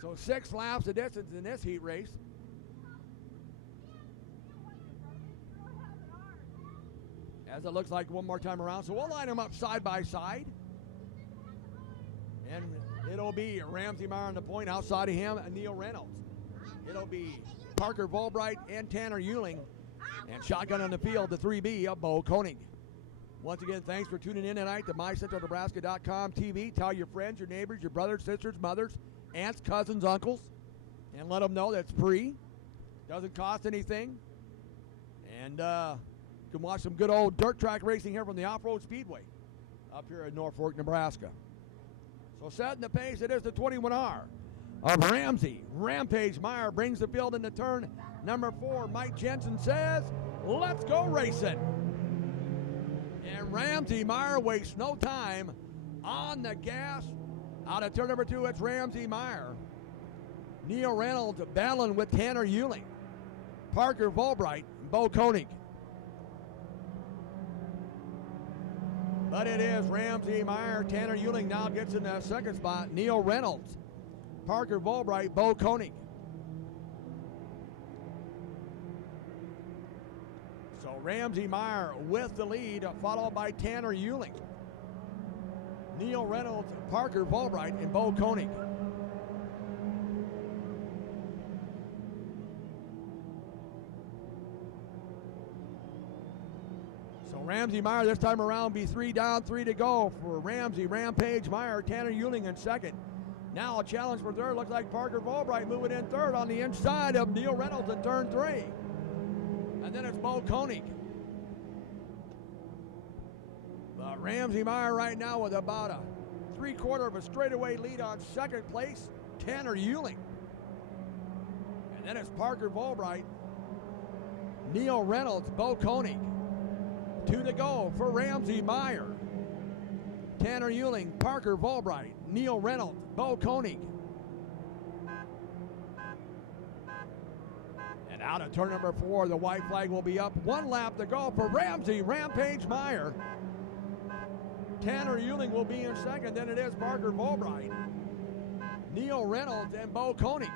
So 6 laps of distance in this heat race. As it looks like one more time around. So we'll line them up side by side. And it'll be Ramsey Meyer on the point. Outside of him, Neil Reynolds. It'll be Parker Volbright and Tanner Euling. And shotgun on the field, the 3B of Bo Koenig. Once again, thanks for tuning in tonight to MyCentralNebraska.comTV. Tell your friends, your neighbors, your brothers, sisters, mothers, aunts, cousins, uncles, and let them know that it's free. Doesn't cost anything. And you can watch some good old dirt track racing here from the Off-Road Speedway up here in Norfolk, Nebraska. So setting the pace, it is the 21R of Ramsey. Rampage Meyer brings the field into turn number 4. Mike Jensen says, let's go racing. And Ramsey Meyer wastes no time on the gas. Out of turn number 2, it's Ramsey Meyer. Neil Reynolds battling with Tanner Euling. Parker Volbright and Bo Koenig. But it is Ramsey Meyer. Tanner Euling now gets in the second spot. Neil Reynolds, Parker Volbright, Bo Koenig. So Ramsey Meyer with the lead, followed by Tanner Euling. Neil Reynolds, Parker Volbright, and Bo Koenig. So Ramsey Meyer this time around be 3 down, 3 to go for Ramsey, Rampage Meyer, Tanner Euling in second. Now a challenge for third. Looks like Parker Volbright moving in third on the inside of Neil Reynolds in turn 3. And then it's Bo Koenig. But Ramsey Meyer right now with about a 3/4 of a straightaway lead on second place, Tanner Euling. And then it's Parker Volbright, Neil Reynolds, Bo Koenig. 2 to go for Ramsey Meyer. Tanner Euling, Parker Volbright, Neil Reynolds, Bo Koenig. And out of turn number 4, the white flag will be up. 1 lap to go for Ramsey, Rampage Meyer. Tanner Euling will be in second. Then it is Parker Volbright, Neil Reynolds, and Bo Koenig.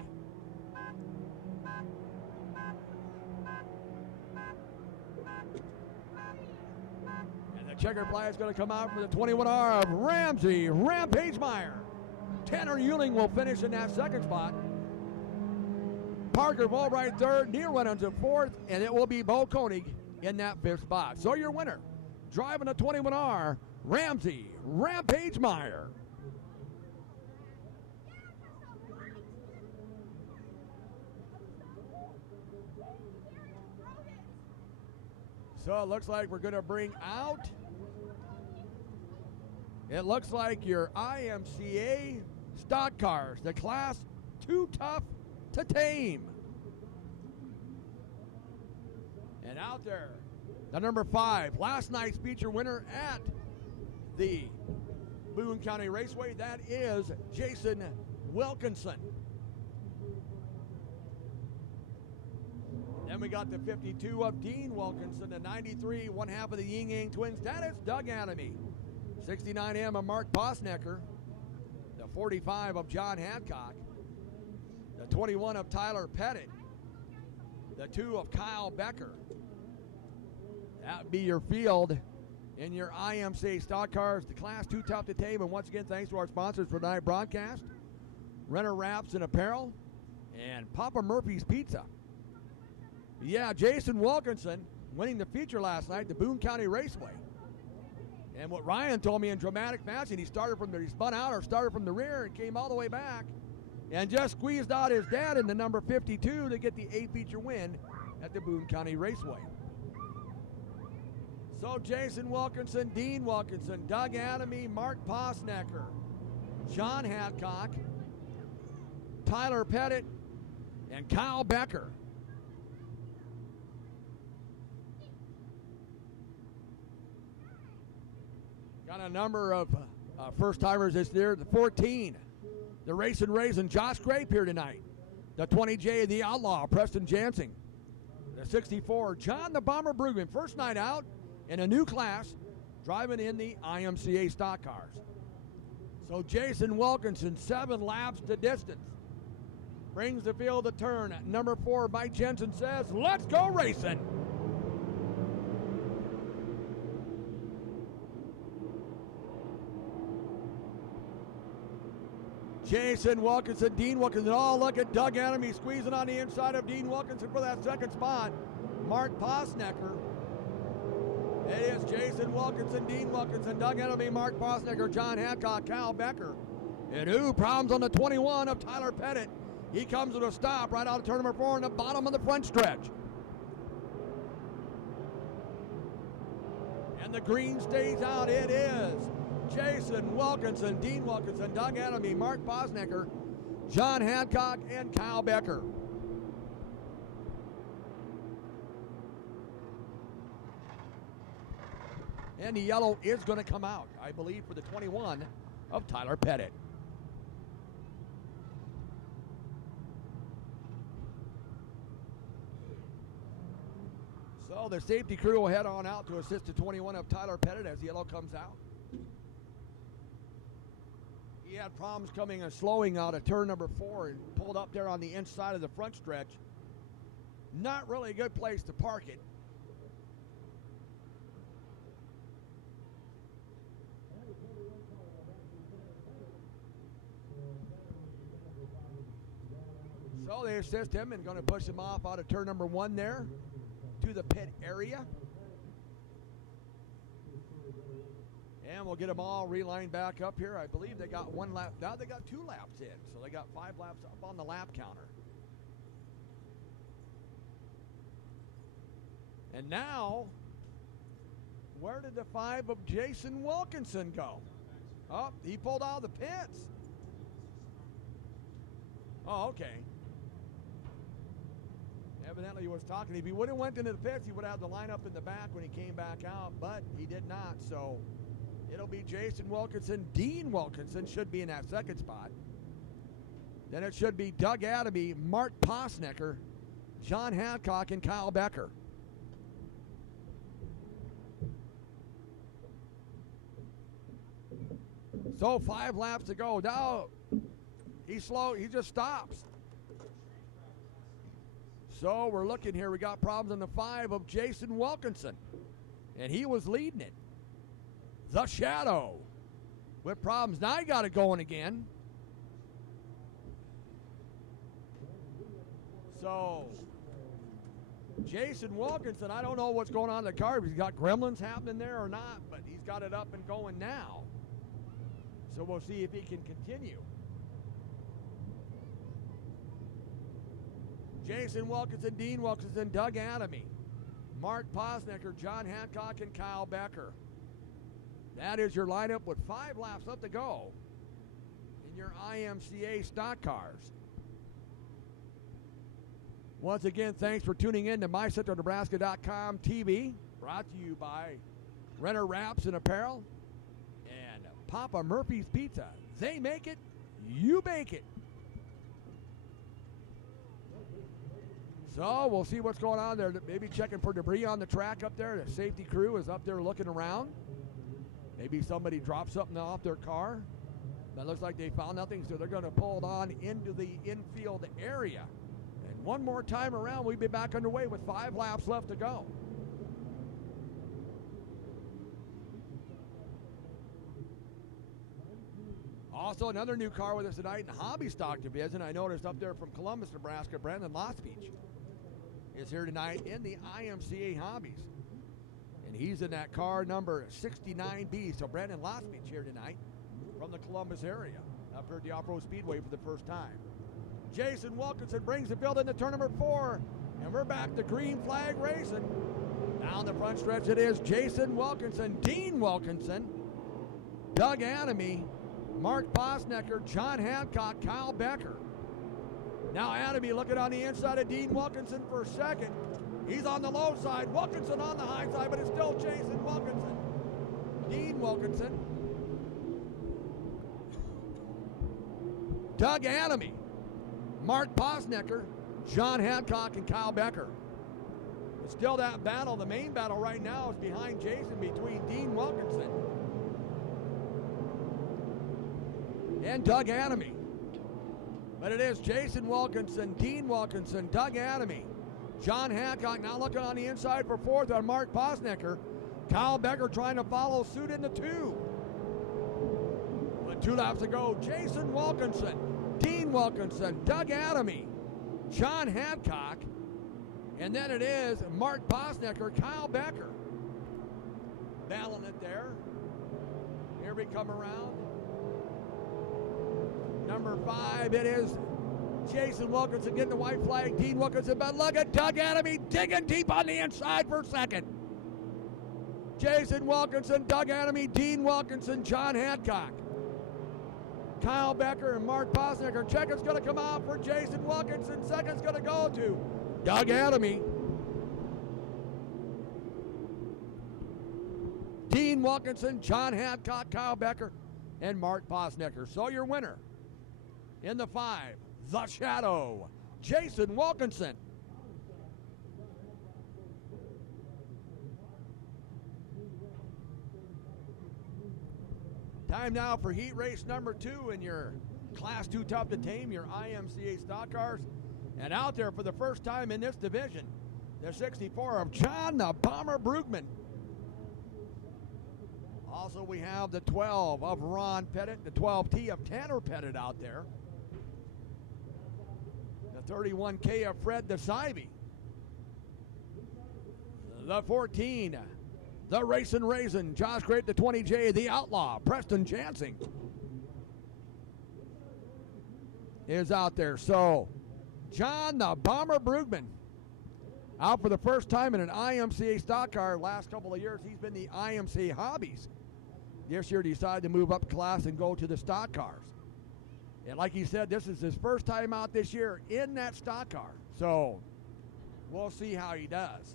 Checker flag is going to come out for the 21R of Ramsey, Rampage Meyer. Tanner Euling will finish in that second spot. Parker Volbright third, Neil Reynolds in fourth, and it will be Bo Koenig in that 5th spot. So your winner, driving the 21R, Ramsey, Rampage Meyer. So it looks like we're going to bring out, it looks like your IMCA stock cars, the class Too Tough to Tame. And out there, the number 5, last night's feature winner at the Boone County Raceway, that is Jason Wilkinson. Then we got the 52 of Dean Wilkinson, the 93, 1/2 of the Ying Yang Twins, that is Doug Anamy. 69M of Mark Posnecker, the 45 of John Hancock, the 21 of Tyler Pettit, the 2 of Kyle Becker. That would be your field in your IMCA stock cars, the class Too Tough to Tame. And once again, thanks to our sponsors for tonight's broadcast, Renner Wraps and Apparel, and Papa Murphy's Pizza. Yeah, Jason Wilkinson winning the feature last night, the Boone County Raceway. And what Ryan told me in dramatic fashion, he spun out or started from the rear and came all the way back and just squeezed out his dad in the number 52 to get the A-feature win at the Boone County Raceway. So Jason Wilkinson, Dean Wilkinson, Doug Anamy, Mark Posnecker, John Hancock, Tyler Pettit, and Kyle Becker. Got a number of first-timers this year. The 14, the Racing Josh Grape here tonight. The 20J, the Outlaw, Preston Jansing. The 64, John the Bomber Brugman. First night out in a new class, driving in the IMCA stock cars. So Jason Wilkinson, 7 laps to distance. brings the field to turn. Number 4, Mike Jensen says, let's go racing. Jason Wilkinson, Dean Wilkinson. Oh, look at Doug Enemy squeezing on the inside of Dean Wilkinson for that second spot. Mark Posnecker. It is Jason Wilkinson, Dean Wilkinson, Doug Enemy, Mark Posnecker, John Hancock, Kyle Becker. And problems on the 21 of Tyler Pettit. He comes to a stop right out of turn number 4 in the bottom of the front stretch. And the green stays out. It is Jason Wilkinson, Dean Wilkinson, Doug Enemy, Mark Posnecker, John Hancock, and Kyle Becker. And the yellow is going to come out, I believe, for the 21 of Tyler Pettit. So the safety crew will head on out to assist the 21 of Tyler Pettit as the yellow comes out. He had problems coming and slowing out of turn number 4 and pulled up there on the inside of the front stretch. Not really a good place to park it. So they assist him and going to push him off out of turn number 1 there to the pit area. And we'll get them all relined back up here. I believe they got 1 lap. Now they got 2 laps in. So they got 5 laps up on the lap counter. And now, where did the 5 of Jason Wilkinson go? Oh, he pulled out of the pits. Oh, okay. Evidently he was talking. If he would have went into the pits, he would have the lineup in the back when he came back out, but he did not. So it'll be Jason Wilkinson. Dean Wilkinson should be in that second spot. Then it should be Doug Adamy, Mark Posnecker, John Hancock, and Kyle Becker. So 5 laps to go. Now he's slow. He just stops. So we're looking here. We got problems in the 5 of Jason Wilkinson. And he was leading it. The Shadow with problems. Now he got it going again. So Jason Wilkinson, I don't know what's going on in the car. If he's got gremlins happening there or not, but he's got it up and going now. So we'll see if he can continue. Jason Wilkinson, Dean Wilkinson, Doug Adamy, Mark Posnecker, John Hancock, and Kyle Becker. That is your lineup with 5 laps left to go in your IMCA stock cars. Once again, thanks for tuning in to MyCentralNebraska.comTV, brought to you by Renner Wraps and Apparel and Papa Murphy's Pizza. They make it, you bake it. So we'll see what's going on there. Maybe checking for debris on the track up there. The safety crew is up there looking around. Maybe somebody dropped something off their car. That looks like they found nothing, so they're going to pull it on into the infield area. And one more time around, we'll be back underway with 5 laps left to go. Also, another new car with us tonight in the Hobby Stock Division. I noticed up there from Columbus, Nebraska, Brandon Lospeach is here tonight in the IMCA Hobbies. And he's in that car number 69B. So Brandon Lospeach here tonight from the Columbus area, up here at the Off-Road Speedway for the first time. Jason Wilkinson brings the field into turn number 4. And we're back to green flag racing. Down the front stretch it is Jason Wilkinson, Dean Wilkinson, Doug Adamy, Mark Posnecker, John Hancock, Kyle Becker. Now Adamy looking on the inside of Dean Wilkinson for a second. He's on the low side. Wilkinson on the high side, but it's still Jason Wilkinson. Dean Wilkinson. Doug Adamy, Mark Posnecker, John Hancock, and Kyle Becker. It's still that battle. The main battle right now is behind Jason between Dean Wilkinson and Doug Adamy. But it is Jason Wilkinson, Dean Wilkinson, Doug Adamy, John Hancock now looking on the inside for fourth on Mark Posnecker. Kyle Becker trying to follow suit in the 2. With 2 laps to go, Jason Wilkinson, Dean Wilkinson, Doug Adamy, John Hancock, and then it is Mark Posnecker, Kyle Becker. Battling it there. Here we come around. Number 5, it is Jason Wilkinson getting the white flag. Dean Wilkinson, but look at Doug Adamy digging deep on the inside for second. Jason Wilkinson, Doug Adamy, Dean Wilkinson, John Hancock, Kyle Becker, and Mark Posnecker. Check is going to come out for Jason Wilkinson. Second's going to go to Doug Adamy. Dean Wilkinson, John Hancock, Kyle Becker, and Mark Posnecker. So your winner in the 5, the Shadow, Jason Wilkinson. Time now for heat race number 2 in your Class 2 Tough to Tame, your IMCA stock cars. And out there for the first time in this division, the 64 of John the Bomber Brugman. Also, we have the 12 of Ron Pettit, the 12T of Tanner Pettit out there. The 31K of Fred DeSivey. The 14, the Racing Raisin, Josh Grape, the 20J, the Outlaw, Preston Jansing is out there. So, John the Bomber Brugman out for the first time in an IMCA stock car. Last couple of years, he's been the IMCA Hobbies. This year, decided to move up class and go to the stock cars. And like he said, this is his first time out this year in that stock car. So, we'll see how he does.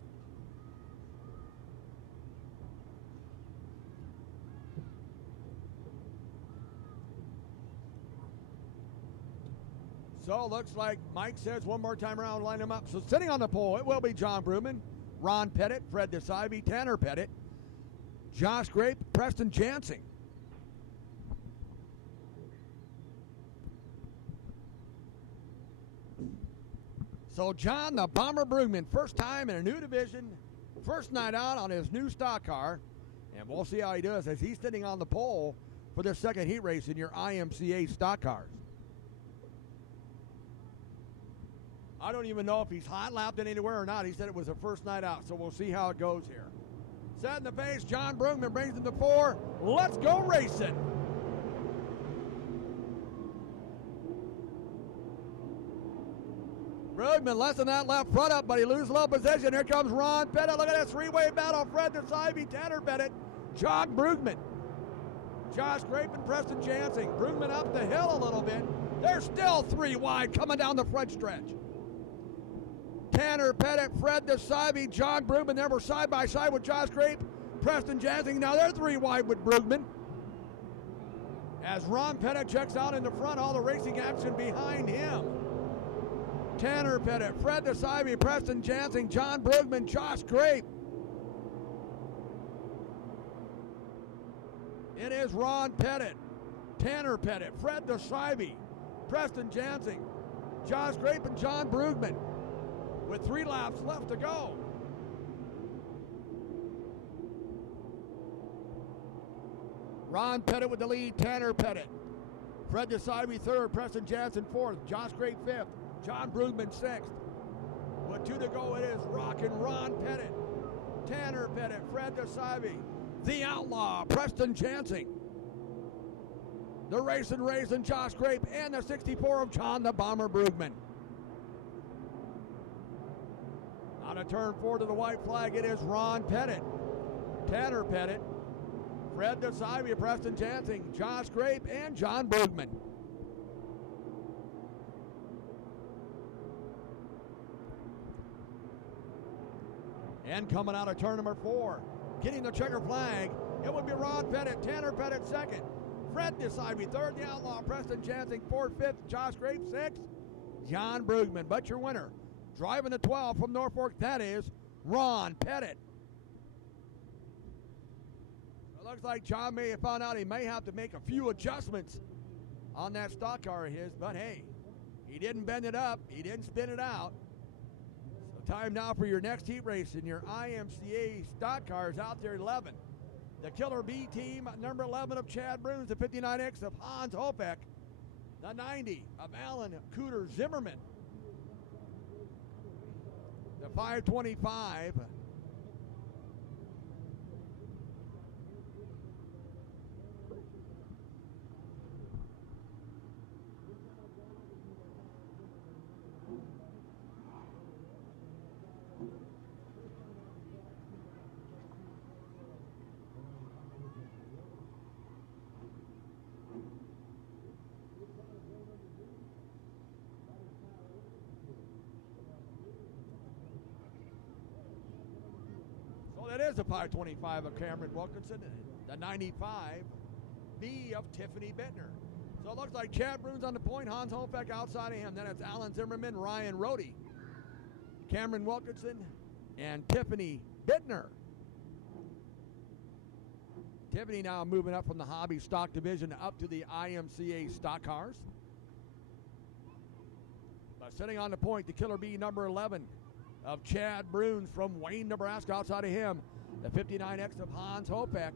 So looks like Mike says one more time around, line them up. So sitting on the pole, it will be John Brugman, Ron Pettit, Fred DeSivey, Tanner Pettit, Josh Grape, Preston Jansing. So John the Bomber Brugman, first time in a new division, first night out on his new stock car. And we'll see how he does as he's sitting on the pole for the second heat race in your IMCA stock cars. I don't even know if he's hot lapped anywhere or not. He said it was the first night out, so we'll see how it goes here. Set in the pace, John Brugman brings him to 4. Let's go racing. Brugman less than that left front up, but he loses low position. Here comes Ron Pettit. Look at that 3-way battle. Fred DeSivey, Tanner Pettit, John Brugman, Josh Grape, and Preston Jansing. Brugman up the hill a little bit. They're still 3 wide coming down the front stretch. Tanner Pettit, Fred DeSivey, John Brugman. They were side by side with Josh Grape, Preston Jansing. Now they're 3 wide with Brugman. As Ron Pettit checks out in the front, all the racing action behind him. Tanner Pettit, Fred DeSivey, Preston Jansing, John Brugman, Josh Grape. It is Ron Pettit, Tanner Pettit, Fred DeSivey, Preston Jansing, Josh Grape, and John Brugman with 3 laps left to go. Ron Pettit with the lead, Tanner Pettit, Fred DeSivey 3rd, Preston Jansing 4th, Josh Grape 5th, John Brugman 6th. With 2 to go, it is rockin' Ron Pettit, Tanner Pettit, Fred DeSivey, the Outlaw, Preston Jansing, the Racing Raisin, Josh Grape, and the 64 of John the Bomber Brugman. On a turn 4 to the white flag, it is Ron Pettit, Tanner Pettit, Fred DeSivey, Preston Jansing, Josh Grape, and John Brugman. And coming out of turn number 4, getting the checker flag, it would be Ron Pettit, Tanner Pettit 2nd, Fred DeSivey 3rd, the Outlaw, Preston Jansing 4th, 5th, Josh Grape 6th, John Brugman. But your winner, driving the 12 from Norfolk, that is Ron Pettit. It looks like John may have found out he may have to make a few adjustments on that stock car of his, but hey, He didn't bend it up. He didn't spin it out. So time now for your next heat race in your IMCA stock cars out there 11. The Killer B team, number 11 of Chad Bruns, the 59X of Hans Hopek, the 90 of Alan Cooter Zimmerman, the 525 that is the 525 of Cameron Wilkinson, the 95 B of Tiffany Bittner. So it looks like Chad Bruns on the point, Hans Hopek outside of him. Then it's Alan Zimmerman, Ryan Rohde, Cameron Wilkinson, and Tiffany Bittner. Tiffany now moving up from the hobby stock division up to the IMCA stock cars. But sitting on the point, the Killer B number 11 of Chad Bruns from Wayne, Nebraska. Outside of him, the 59X of Hans Hopek.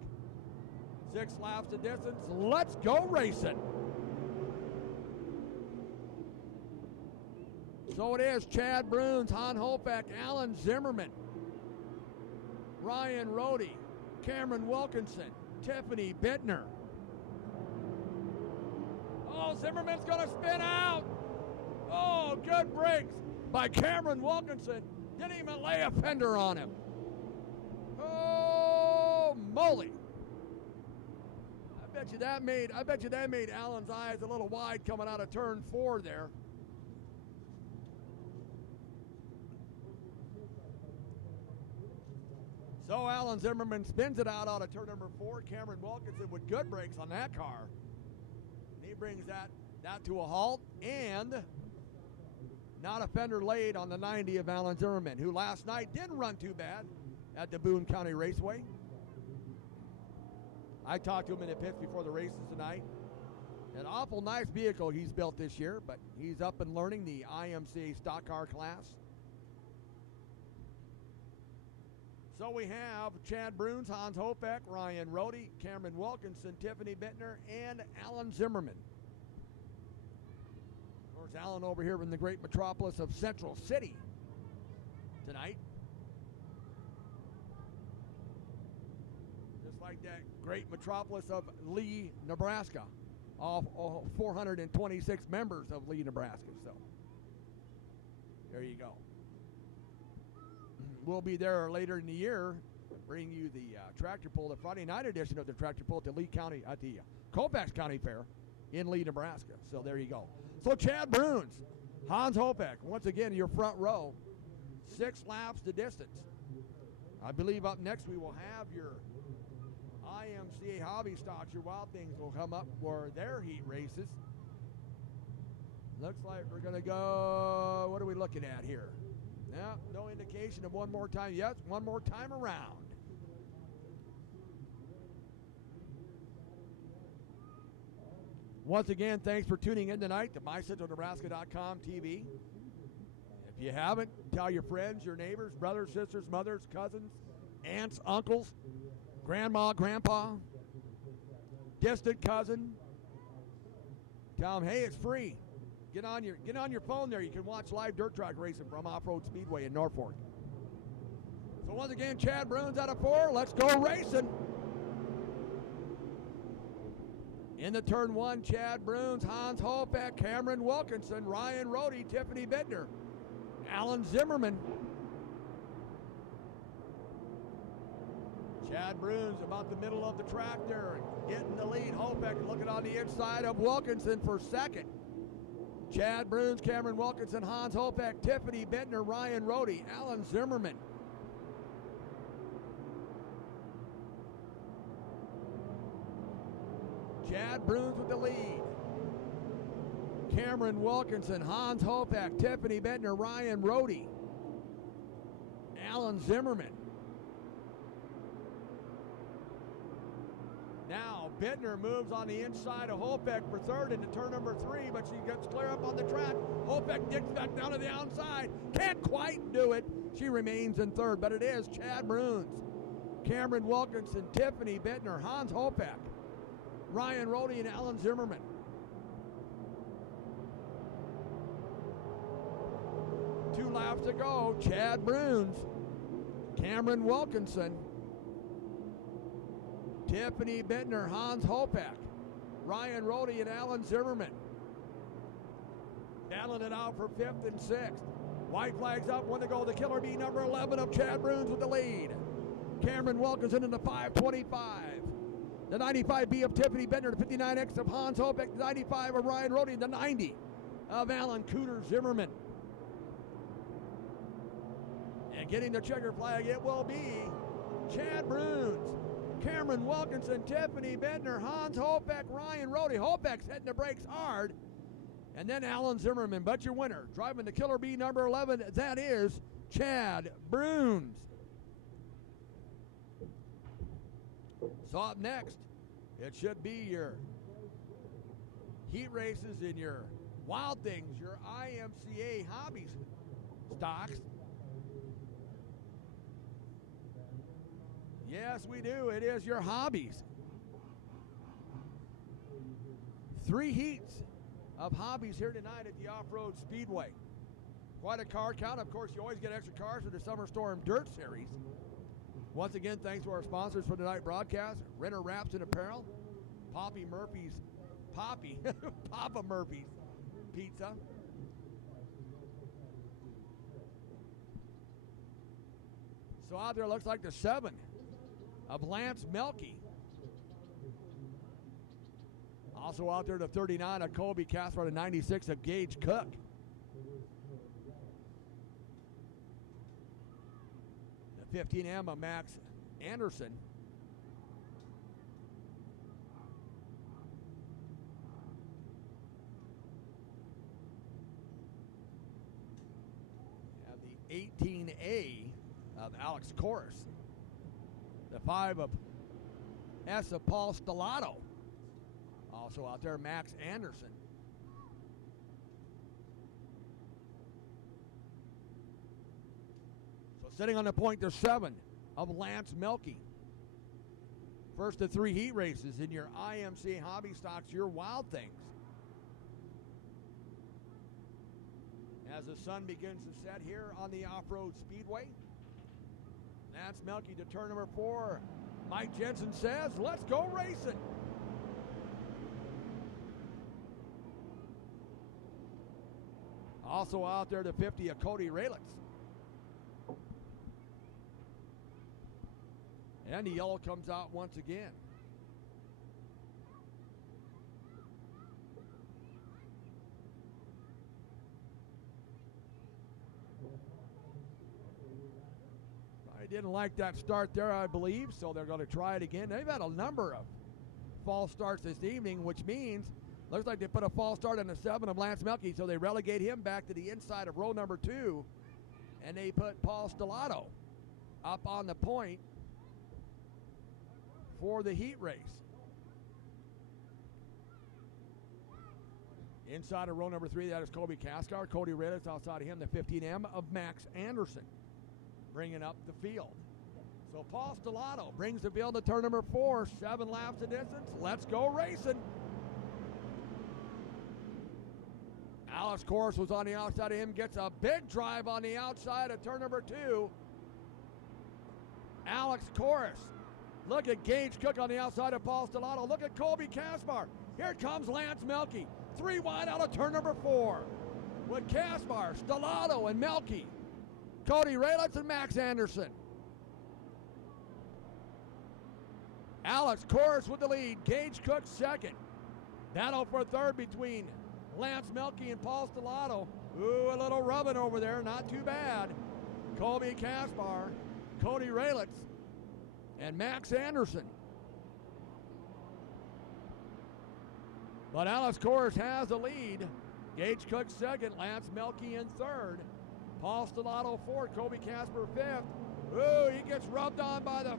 6 laps to distance. Let's go racing. So it is Chad Bruns, Hans Hopek, Alan Zimmerman, Ryan Rohde, Cameron Wilkinson, Tiffany Bittner. Oh, Zimmerman's going to spin out. Oh, good brakes by Cameron Wilkinson. Didn't even lay a fender on him. Oh, moly. I bet you that made Alan's eyes a little wide coming out of turn 4 there. So Alan Zimmerman spins it out of turn number 4. Cameron Wilkinson with good brakes on that car. He brings that to a halt, and not a fender laid on the 90 of Alan Zimmerman, who last night didn't run too bad at the Boone County Raceway. I talked to him in the pits before the races tonight. An awful nice vehicle he's built this year, but he's up and learning the IMCA stock car class. So we have Chad Bruns, Hans Hopek, Ryan Rohde, Cameron Wilkinson, Tiffany Bittner, and Alan Zimmerman. Of course, Alan over here in the great metropolis of Central City tonight. Just like that great metropolis of Lee, Nebraska. All 426 members of Lee, Nebraska. So there you go. We'll be there later in the year, bringing you the tractor pull, the Friday night edition of the tractor pull at the Lee County, at the Colfax County Fair in Lee, Nebraska. So there you go. So Chad Bruns, Hans Hopek, once again your front row, 6 laps to distance. I believe up next we will have your IMCA hobby stocks. Your Wild Things will come up for their heat races. Looks like we're going to go, what are we looking at here? No indication of one more time. Yes, one more time around. Once again, thanks for tuning in tonight to MyCentralNebraska.comTV. If you haven't, tell your friends, your neighbors, brothers, sisters, mothers, cousins, aunts, uncles, grandma, grandpa, distant cousin. Tell them, hey, it's free. Get on your phone there. You can watch live dirt track racing from Off-Road Speedway in Norfolk. So once again, Chad Bruns out of 4. Let's go racing. In the turn 1, Chad Bruns, Hans Hopek, Cameron Wilkinson, Ryan Rohde, Tiffany Bittner, Alan Zimmerman. Chad Bruns about the middle of the track there, getting the lead. Hopek looking on the inside of Wilkinson for second. Chad Bruns, Cameron Wilkinson, Hans Hopek, Tiffany Bittner, Ryan Rohde, Alan Zimmerman. Chad Bruns with the lead. Cameron Wilkinson, Hans Hopek, Tiffany Bittner, Ryan Rohde, Alan Zimmerman. Now Bittner moves on the inside of Holbeck for third into turn number 3, but she gets clear up on the track. Holbeck digs back down to the outside. Can't quite do it. She remains in third, but it is Chad Bruns, Cameron Wilkinson, Tiffany Bittner, Hans Holbeck, Ryan Rohde, and Alan Zimmerman. 2 laps to go. Chad Bruns, Cameron Wilkinson, Tiffany Bittner, Hans Holbeck, Ryan Rohde, and Alan Zimmerman. Battling it out for 5th and 6th. White flags up, 1 to go. The Killer Bee, number 11 of Chad Bruns with the lead. Cameron Wilkinson in the 525. The 95B of Tiffany Bittner, the 59X of Hans Holbeck, the 95 of Ryan Rohde, the 90 of Alan Cooter Zimmerman. And getting the checker flag, it will be Chad Bruns, Cameron Wilkinson, Tiffany Bittner, Hans Holbeck, Ryan Rohde. Holbeck's hitting the brakes hard. And then Alan Zimmerman. But your winner, driving the Killer Bee number 11, that is Chad Bruns. So up next, it should be your heat races in your Wild Things, your IMCA hobbies stocks. Yes, we do. It is your hobbies. 3 heats of hobbies here tonight at the Off-Road Speedway. Quite a car count. Of course, you always get extra cars for the Summer Storm Dirt Series. Once again, thanks to our sponsors for tonight broadcast, Renner Wraps and Apparel, Papa Murphy's Pizza, so out there looks like the 7 of Lance Melke. Also out there the 39 of Colby Casper, the 96 of Gage Cook. The 15M of Max Anderson. And the 18A of Alex Corris. The 5 of S of Paul Stellato. Also out there, Max Anderson. So sitting on the point, there's 7 of Lance Melke. First of 3 heat races in your IMC hobby stocks, your Wild Things. As the sun begins to set here on the Off-Road Speedway, Lance Melke to turn number 4. Mike Jensen says, let's go racing. Also out there, the 50 of Cody Ralitz. And the yellow comes out once again. I didn't like that start there, I believe, so they're going to try it again. They've had a number of false starts this evening, which means looks like they put a false start on the 7 of Lance Melke, so they relegate him back to the inside of row number 2, and they put Paul Stellato up on the point for the heat race. Inside of row number 3, that is Colby Kaskar. Cody Ralitz outside of him, the 15M of Max Anderson, bringing up the field. So Paul Stellato brings the field to turn number 4, 7 laps of distance. Let's go racing. Alex Corris was on the outside of him, gets a big drive on the outside of turn number 2. Alex Corris. Look at Gage Cook on the outside of Paul Stellato. Look at Colby Kaspar. Here comes Lance Melke. 3 wide out of turn number 4. With Kaspar, Stellato, and Melke. Cody Ralitz and Max Anderson. Alex Corris with the lead. Gage Cook second. Battle for third between Lance Melke and Paul Stellato. Ooh, a little rubbing over there. Not too bad. Colby Kaspar, Cody Ralitz, and Max Anderson. But Alex Corris has the lead. Gage Cook second, Lance Melke in third. Paul Stellato fourth, Colby Kaspar fifth. Ooh, he gets rubbed on by the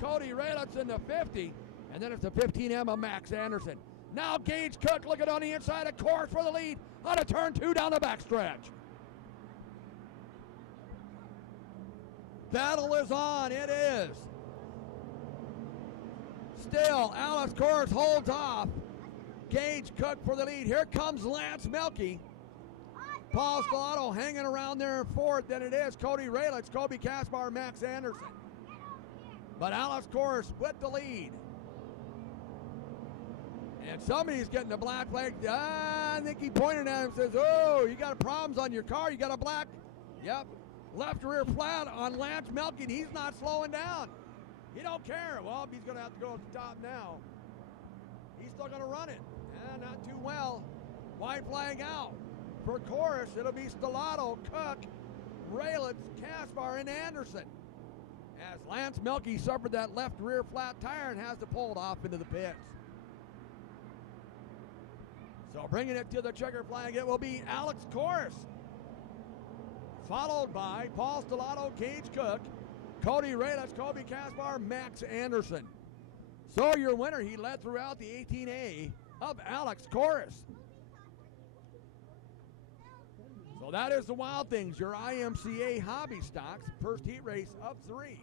Cody Ralitz in the 50. And then it's the 15M of Max Anderson. Now Gage Cook looking on the inside of course for the lead on a turn 2 down the backstretch. Battle is on. It is. Still, Alex Kors holds off. Gage Cook for the lead. Here comes Lance Melke. Paul Stellato hanging around there in fourth. Then it is Cody Rayletz, Kobe Kaspar, Max Anderson. But Alex Kors with the lead. And somebody's getting a black flag. I think he pointed at him and says, oh, you got problems on your car. You got a black, yep, left rear flat on Lance Melke. He's not slowing down. He don't care. Well, he's going to have to go to the top now. He's still going to run it. Not too well. White flag out. For Kors, it'll be Stellato, Cook, Rayletz, Kaspar, and Anderson. As Lance Melke suffered that left rear flat tire and has to pull it off into the pits. So bringing it to the checker flag, it will be Alex Kors. Followed by Paul Stellato, Gage Cook, Cody Rayletz, Kobe Kaspar, Max Anderson. So your winner, he led throughout the 18A of Alex Kors. So that is the Wild Things, your IMCA hobby stocks, first heat race of 3.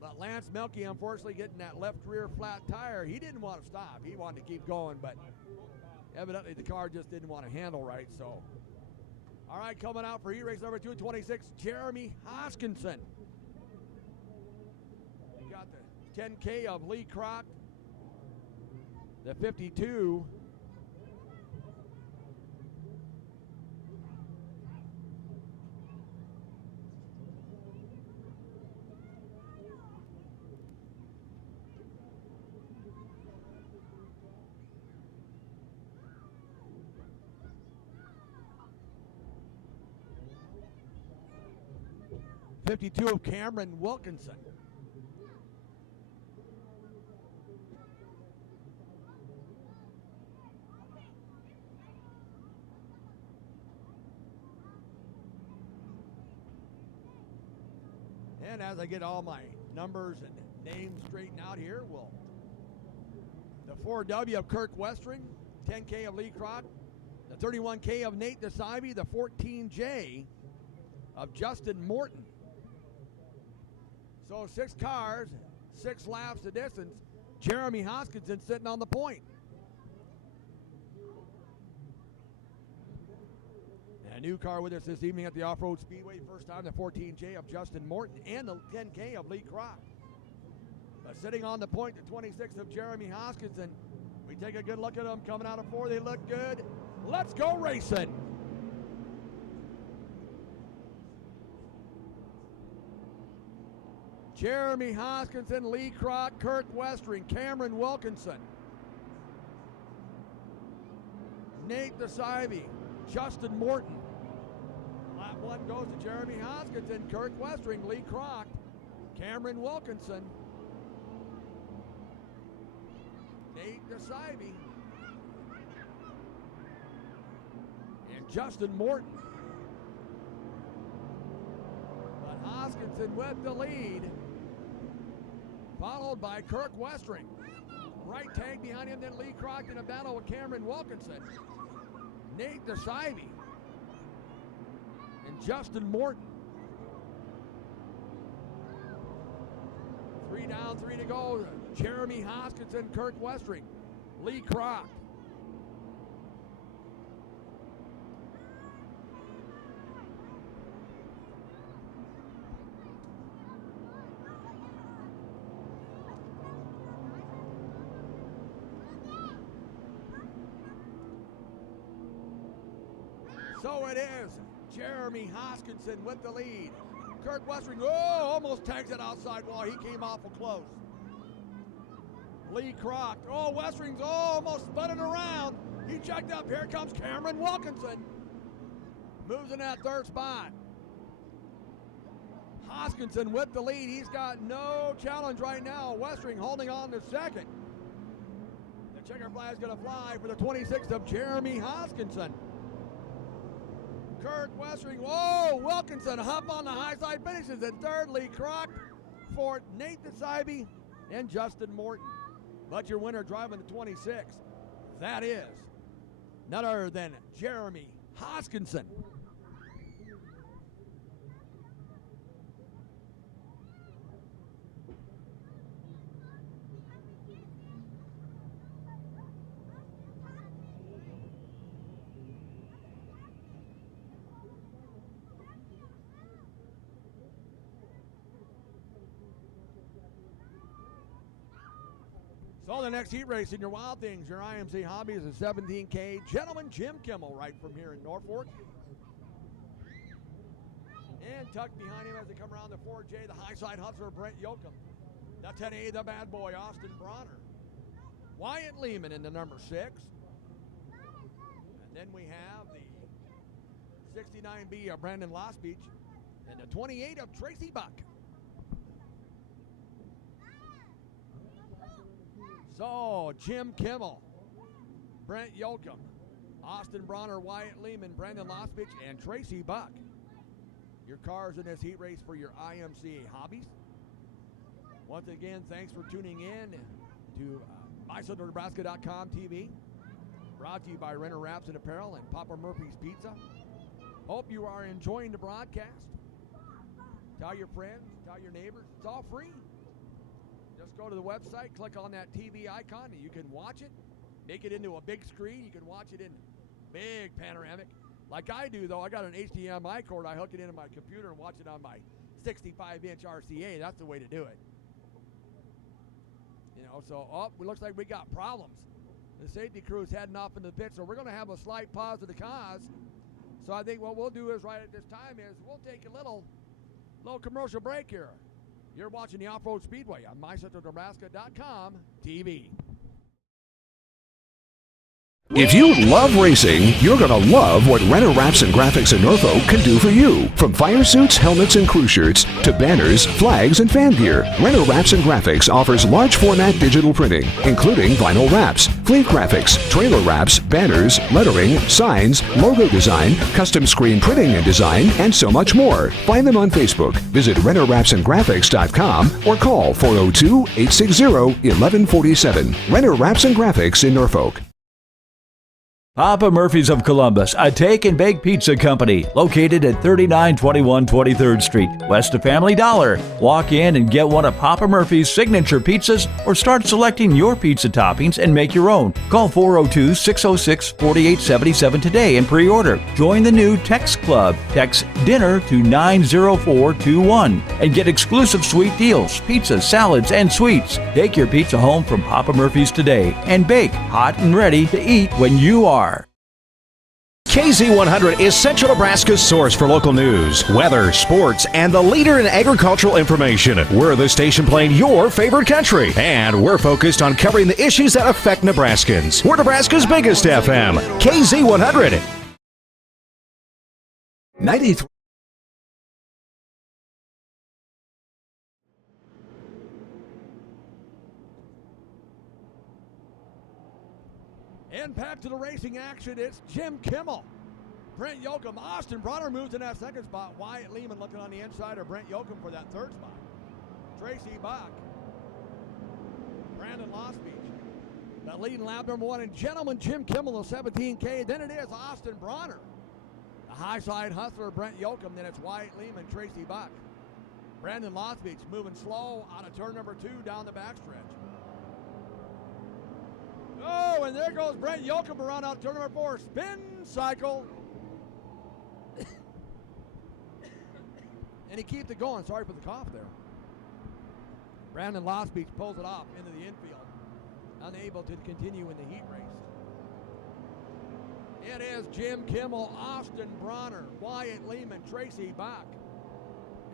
But Lance Melke, unfortunately, getting that left rear flat tire, he didn't want to stop. He wanted to keep going, but evidently the car just didn't want to handle right. So, all right, coming out for heat race number 226, Jeremy Hoskinson. We got the 10K of Lee Kroc, the 52. '52 of Cameron Wilkinson. And as I get all my numbers and names straightened out here, the 4W of Kirk Westring, 10K of Lee Kroc, the 31K of Nate DeSibe, the 14J of Justin Morton. So 6 cars, 6 laps the distance. Jeremy Hoskinson sitting on the point. And a new car with us this evening at the Off-Road Speedway. First time the 14J of Justin Morton and the 10K of Lee Kroc. But sitting on the point, the 26 of Jeremy Hoskinson. We take a good look at them coming out of 4. They look good. Let's go racing. Jeremy Hoskinson, Lee Kroc, Kirk Westring, Cameron Wilkinson, Nate DeSibe, Justin Morton. Lap 1 goes to Jeremy Hoskinson, Kirk Westring, Lee Kroc, Cameron Wilkinson, Nate DeSibe, and Justin Morton. But Hoskinson with the lead, followed by Kirk Westring. Right tag behind him, then Lee Kroc in a battle with Cameron Wilkinson, Nate DeSibe, and Justin Morton. 3 down, 3 to go. Jeremy Hoskinson, Kirk Westring, Lee Kroc. So it is Jeremy Hoskinson with the lead. Kirk Westring, almost tags it outside wall. He came awful close. Lee Kroc, Westring's almost spinning around. He checked up. Here comes Cameron Wilkinson. Moves in that 3rd spot. Hoskinson with the lead. He's got no challenge right now. Westring holding on to 2nd. The checker flag is going to fly for the 26th of Jeremy Hoskinson. Kirk Westring, Wilkinson up on the high side, finishes in 3rd. Lee Kroc, 4th. Nate DeSibe and Justin Morton. But your winner driving the 26, that is none other than Jeremy Hoskinson. So the next heat race in your Wild Things, your IMC Hobby is a 17K Gentleman Jim Kimmel right from here in Norfolk. And tucked behind him as they come around the 4J, the high side hustler Brent Yoakum. The 10A, the bad boy Austin Bronner. Wyatt Lehman in the number 6. And then we have the 69B of Brandon Losbeach and the 28 of Tracy Buck. So, Jim Kimmel, Brent Yoakum, Austin Bronner, Wyatt Lehman, Brandon Losbeach, and Tracy Buck. Your cars in this heat race for your IMCA hobbies. Once again, thanks for tuning in to MyCentralNebraska.comTV. Brought to you by Renner Wraps and Apparel and Papa Murphy's Pizza. Hope you are enjoying the broadcast. Tell your friends, tell your neighbors. It's all free. Just go to the website, click on that TV icon, and you can watch it. Make it into a big screen. You can watch it in big panoramic. Like I do, though, I got an HDMI cord. I hook it into my computer and watch it on my 65-inch RCA. That's the way to do it. You know, so, it looks like we got problems. The safety crew is heading off in the pit, so we're going to have a slight pause of the cause. So I think what we'll do is right at this time is we'll take a little commercial break here. You're watching the Off-Road Speedway on MyCentralNebraska.comTV. If you love racing, you're going to love what Renner Wraps and Graphics in Norfolk can do for you. From fire suits, helmets, and crew shirts to banners, flags, and fan gear, Renner Wraps and Graphics offers large format digital printing, including vinyl wraps, fleet graphics, trailer wraps, banners, lettering, signs, logo design, custom screen printing and design, and so much more. Find them on Facebook. Visit RennerWrapsandGraphics.com or call 402-860-1147. Renner Wraps and Graphics in Norfolk. Papa Murphy's of Columbus, a take and bake pizza company located at 3921 23rd Street, west of Family Dollar. Walk in and get one of Papa Murphy's signature pizzas or start selecting your pizza toppings and make your own. Call 402-606-4877 today and pre-order. Join the new Text Club. Text DINNER to 90421 and get exclusive sweet deals, pizzas, salads, and sweets. Take your pizza home from Papa Murphy's today and bake hot and ready to eat when you are. KZ100 is Central Nebraska's source for local news, weather, sports, and the leader in agricultural information. We're the station playing your favorite country, and we're focused on covering the issues that affect Nebraskans. We're Nebraska's biggest FM, KZ100. 93. And back to the racing action, it's Jim Kimmel. Brent Yoakum, Austin Bronner moves in that second spot. Wyatt Lehman looking on the inside of Brent Yoakum for that third spot. Tracy Bach, Brandon Losbeach, the leading lap number 1. And gentlemen, Jim Kimmel, the 17K. Then it is Austin Bronner. The high side hustler, Brent Yoakum. Then it's Wyatt Lehman, Tracy Bach. Brandon Losbeach moving slow out of turn number 2 down the backstretch. Oh, and there goes Brent Yoakum around out turn number 4. Spin cycle. And he keeps it going. Sorry for the cough there. Brandon Losbeach pulls it off into the infield. Unable to continue in the heat race. It is Jim Kimmel, Austin Bronner, Wyatt Lehman, Tracy Bach,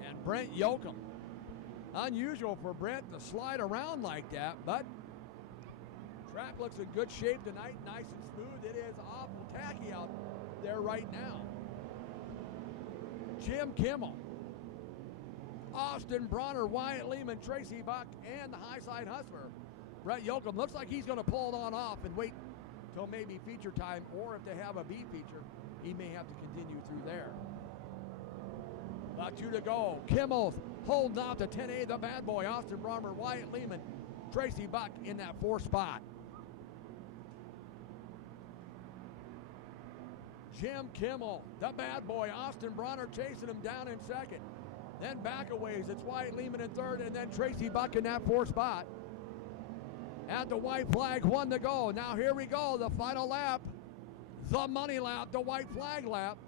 and Brent Yoakum. Unusual for Brent to slide around like that, but track looks in good shape tonight, nice and smooth. It is awful tacky out there right now. Jim Kimmel, Austin Bronner, Wyatt Lehman, Tracy Buck, and the high side hustler, Brent Yoakum. Looks like he's going to pull it on off and wait till maybe feature time, or if they have a B feature, he may have to continue through there. About 2 to go. Kimmel's holding out to 10A, the bad boy, Austin Bronner, Wyatt Lehman, Tracy Buck in that 4th spot. Jim Kimmel, the bad boy, Austin Bronner chasing him down in 2nd. Then back a ways, it's Wyatt Lehman in 3rd, and then Tracy Buck in that 4th spot. At the white flag, 1 to go. Now here we go, the final lap. The money lap, the white flag lap.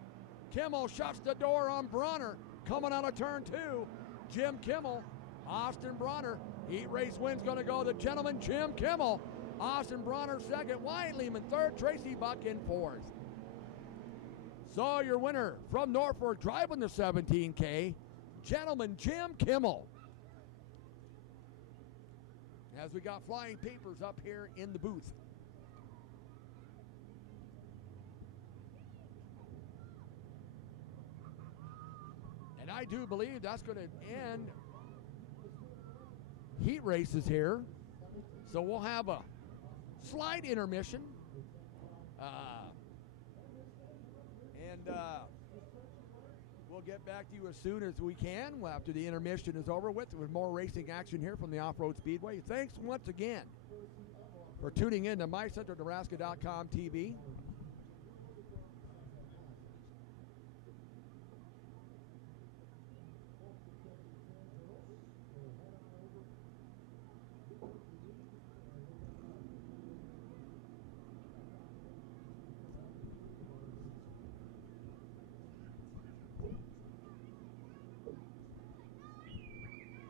Kimmel shuts the door on Bronner. Coming out of turn 2, Jim Kimmel, Austin Bronner. Heat race win's going to go the gentleman, Jim Kimmel. Austin Bronner 2nd, Wyatt Lehman 3rd, Tracy Buck in 4th. So your winner from Norfolk driving the 17K, gentleman Jim Kimmel. As we got flying papers up here in the booth. And I do believe that's going to end heat races here. So we'll have a slight intermission. We'll get back to you as soon as we can after the intermission is over with more racing action here from the Off-Road Speedway. Thanks once again for tuning in to MyCentralNebraska.comTV.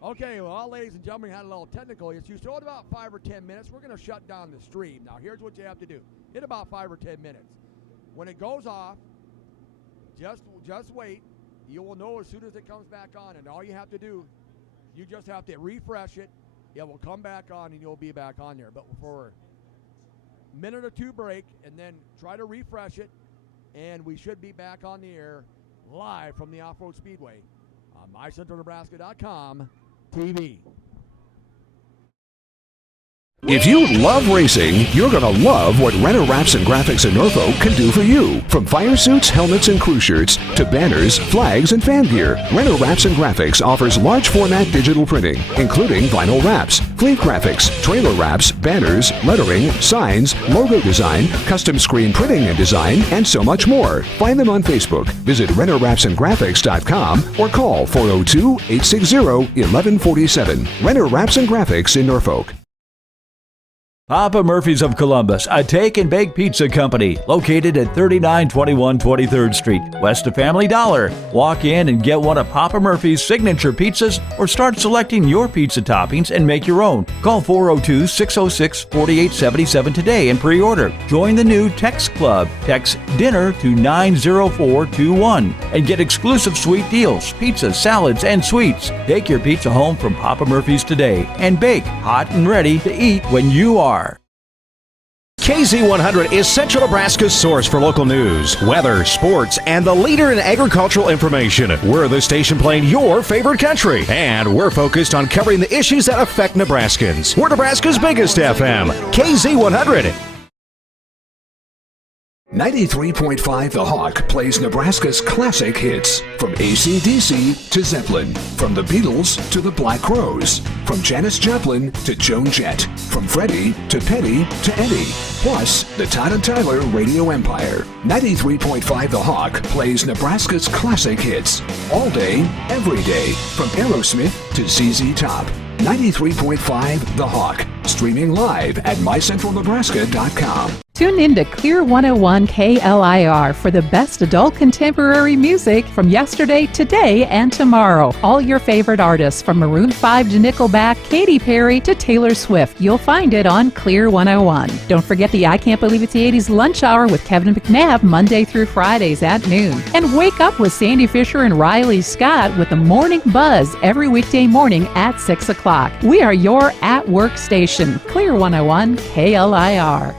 Okay, well, ladies and gentlemen, we had a little technical issue. So in about 5 or 10 minutes, we're going to shut down the stream. Now, here's what you have to do. In about 5 or 10 minutes. When it goes off, just wait. You will know as soon as it comes back on. And all you have to do, you just have to refresh it. It will come back on, and you'll be back on there. But for a minute or 2 break, and then try to refresh it, and we should be back on the air live from the Off-Road Speedway on MyCentralNebraska.com TV. If you love racing, you're going to love what Renner Wraps and Graphics in Norfolk can do for you. From fire suits, helmets, and crew shirts to banners, flags, and fan gear, Renner Wraps and Graphics offers large format digital printing, including vinyl wraps, fleet graphics, trailer wraps, banners, lettering, signs, logo design, custom screen printing and design, and so much more. Find them on Facebook. Visit RennerWrapsandGraphics.com or call 402-860-1147. Renner Wraps and Graphics in Norfolk. Papa Murphy's of Columbus, a take and bake pizza company located at 3921 23rd Street, west of Family Dollar. Walk in and get one of Papa Murphy's signature pizzas or start selecting your pizza toppings and make your own. Call 402-606-4877 today and pre-order. Join the new Text Club. Text DINNER to 90421 and get exclusive sweet deals, pizzas, salads, and sweets. Take your pizza home from Papa Murphy's today and bake hot and ready to eat when you are. KZ100 is Central Nebraska's source for local news, weather, sports, and the leader in agricultural information. We're the station playing your favorite country, and we're focused on covering the issues that affect Nebraskans. We're Nebraska's biggest FM, KZ100. 93.5 The Hawk plays Nebraska's classic hits. From AC/DC to Zeppelin. From the Beatles to the Black Crowes. From Janis Joplin to Joan Jett. From Freddie to Petty to Eddie. Plus, the Todd and Tyler Radio Empire. 93.5 The Hawk plays Nebraska's classic hits. All day, every day. From Aerosmith to ZZ Top. 93.5 The Hawk. Streaming live at MyCentralNebraska.com. Tune in to Clear 101 KLIR for the best adult contemporary music from yesterday, today, and tomorrow. All your favorite artists from Maroon 5 to Nickelback, Katy Perry to Taylor Swift. You'll find it on Clear 101. Don't forget the I Can't Believe It's the 80s lunch hour with Kevin McNabb Monday through Fridays at noon. And wake up with Sandy Fisher and Riley Scott with the Morning Buzz every weekday morning at 6 o'clock. We are your at-work station. Clear 101 KLIR.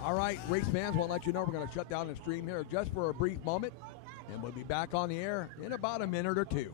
All right, race fans, we'll let you know we're going to shut down the stream here just for a brief moment, and we'll be back on the air in about a minute or two.